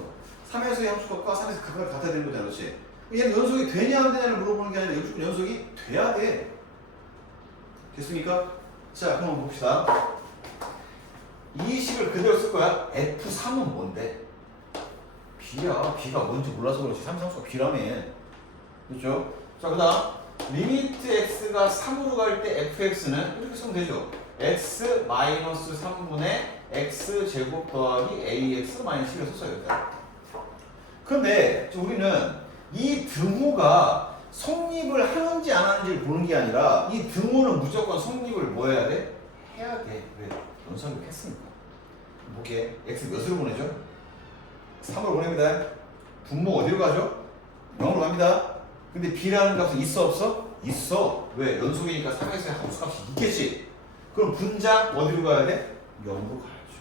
3에서의 함수 값과 3에서 극한이 같아야 되는 거잖아, 그렇지? 얘는 연속이 되냐 안 되냐를 물어보는 게 아니라 무조건 연속이 돼야 돼. 됐습니까? 자, 그럼 봅시다. 이 식을 그대로 쓸 거야. F3은 뭔데? B야. B가 뭔지 몰라서 그렇지. 3상수가 B라며. 그렇죠? 자, 그 다음 리미트 X가 3으로 갈 때 FX는 이렇게 쓰면 되죠. X-3분의 X제곱 더하기 AX-12를 썼어요. 근데 우리는 이 등호가 성립을 하는지 안 하는지를 보는 게 아니라 이 등호는 무조건 성립을 뭐 해야 돼? 해야 돼. 왜? 연속을 했으니까. 볼게. x 몇으로 보내죠? 3으로 보냅니다. 분모 어디로 가죠? 0으로 갑니다. 근데 b라는 값은 있어 없어? 있어. 왜? 연속이니까 3에서의 함수값이 있겠지. 그럼 분자 어디로 가야 돼? 0으로 가야죠.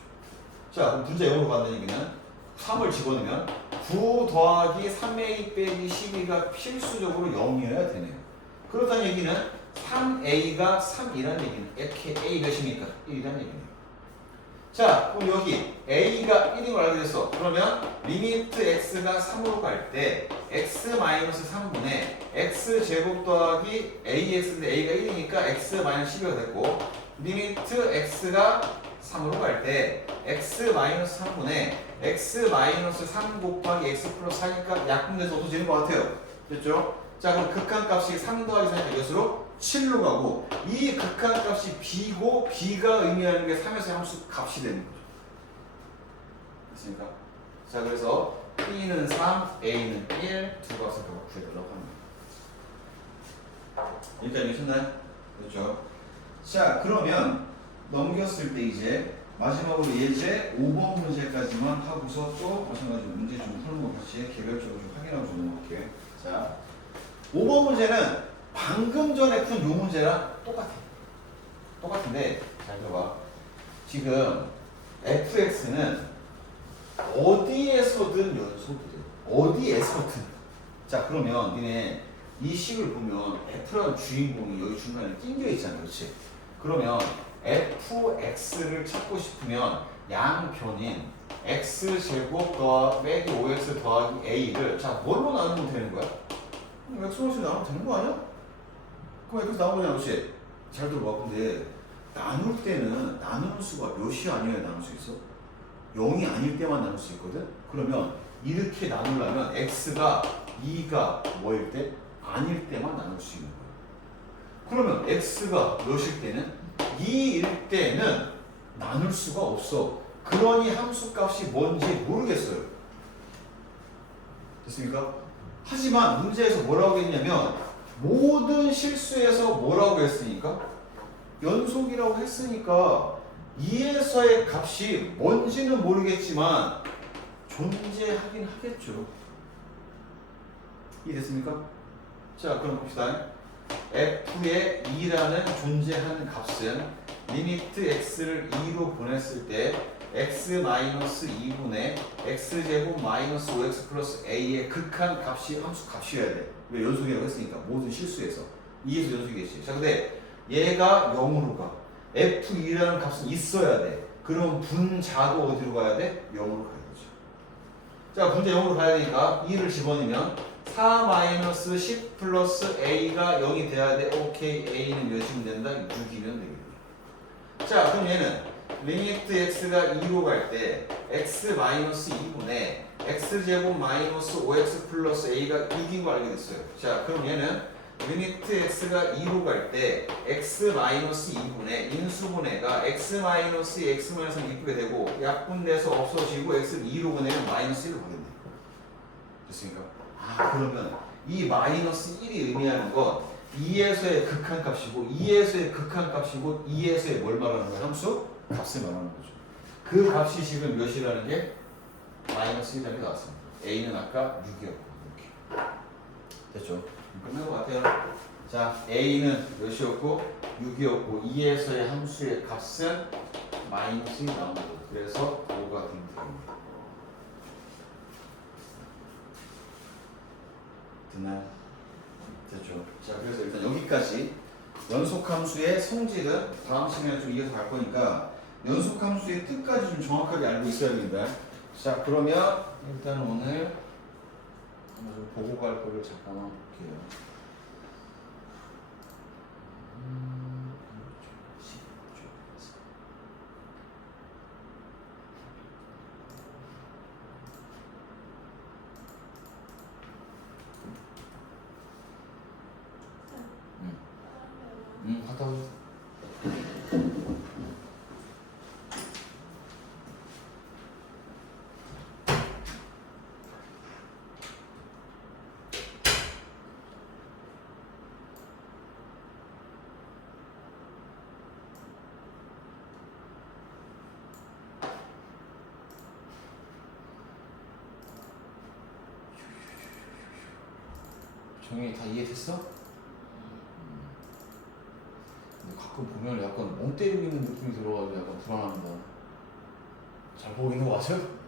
자, 그럼 분자 0으로 간다는 얘기는 3을 집어넣으면 9 더하기 3a 빼기 12가 필수적으로 0이어야 되네요. 그렇다는 얘기는 3a가 3이라는 얘기는 이렇게 a 몇입니까? 1이라는 얘기네요. 자, 그럼 여기 a가 1인 걸 알게 됐어. 그러면 리미트 x가 3으로 갈 때 x-3분의 x제곱 더하기 ax인데 a가 1이니까 x-12가 됐고 리미트 x가 3으로 갈 때 x-3분의 x-3 곱하기 x 플러스 4니까 약분돼서 없어지는 것 같아요. 됐죠? 자, 그럼 극한값이 3 더하기 4니까 몇으로? 7로 가고 이 극한값이 b고 b가 의미하는 게 3에서 함수 값이 되는 거죠. 됐습니까? 자, 그래서 b는 3, a는 1 두 값을 구해달라고 합니다. 여기까지 이해하셨나요? 그렇죠? 자, 그러면 넘겼을 때 이제 마지막으로 예제 5번 문제까지만 하고서 또 마찬가지로 문제 좀 푸는 거 같이 개별적으로 좀 확인하고 좀 넘어갈게요. 자, 5번 문제는 방금 전에 푼 요 문제랑 똑같아. 똑같은데 잘 들어봐. 지금 fx는 어디에서든 연속이 돼. 어디에서든. 자, 그러면 니네 이 식을 보면 f라는 주인공이 여기 중간에 낑겨 있잖아. 그렇지? 그러면 fx를 찾고 싶으면 양변인 x제곱 빼기 5x 더하기 a를 자, 뭘로 나누면 되는 거야? x로 나누면 되는 거 아니야? 그럼 x에서 나온 거잖아. 그렇지? 잘 들어봐. 근데 나눌 때는 나누는 수가 몇이 아니어야 나눌 수 있어? 0이 아닐 때만 나눌 수 있거든? 그러면 이렇게 나누려면 x가 2가 뭐일 때? 아닐 때만 나눌 수 있는 거야. 그러면 x가 몇일 때는? 2일 때는 나눌 수가 없어. 그러니 함수 값이 뭔지 모르겠어요. 됐습니까? 하지만 문제에서 뭐라고 했냐면 모든 실수에서 뭐라고 했으니까? 연속이라고 했으니까 2에서의 값이 뭔지는 모르겠지만 존재하긴 하겠죠. 이해됐습니까? 자, 그럼 봅시다. f의 2라는 존재하는 값은 리미트 x를 2로 보냈을 때 x-2분의 x제곱 마이너스 5x 플러스 a의 극한 값이 함수 값이어야 돼. 왜? 연속이라고 했으니까 모든 실수에서 2에서 연속이겠지. 자, 근데 얘가 0으로 가. f2라는 값은 있어야 돼. 그럼 분자도 어디로 가야 돼? 0으로 가야 되죠. 자, 분자 0으로 가야 되니까 2를 집어넣으면 4-10 플러스 a가 0이 돼야 돼. 오케이. a는 몇이면 된다? 6이면 되겠다. 자, 그럼 얘는 리미트 x가 2로 갈 때 x-2분의 x제곱 마이너스 5x 플러스 a가 6인 거 알게 됐어요. 자, 그럼 얘는 리미트 x가 2로 갈 때 x-2분의 인수분해가 x-2 이쁘게 되고 약분돼서 없어지고 x를 2로 보내면 마이너스 1로 가겠네. 됐습니까? 아, 그러면 이 마이너스 1이 의미하는 건 2에서의 극한값이고 2에서의 극한값이고 2에서의 뭘 말하는 거야? 함수? 값을 말하는 거죠. 그 값이 지금 몇이라는 게 마이너스 1이라는 게 나왔습니다. a는 아까 6이었고 이렇게 됐죠? 끝난 것 같아요. 자, a는 몇이었고 6이었고 2에서의 함수의 값은 마이너스 1이 나온 거죠. 그래서 5가 되는 겁니다. 됐나요? 됐죠. 자, 그래서 일단 여기까지 연속함수의 성질은 다음 시간에 좀 이어서 갈 거니까 연속함수의 뜻까지 좀 정확하게 알고 있어야 됩니다. 자, 그러면 일단 오늘 좀 보고 갈 거를 잠깐만 볼게요. 갔다 오세요. 정현이 다 이해됐어? 근데 가끔 보면 약간 멍 때리고 있는 느낌이 들어가지고 약간 불안합니다. 잘 보고 있는 거 맞아요?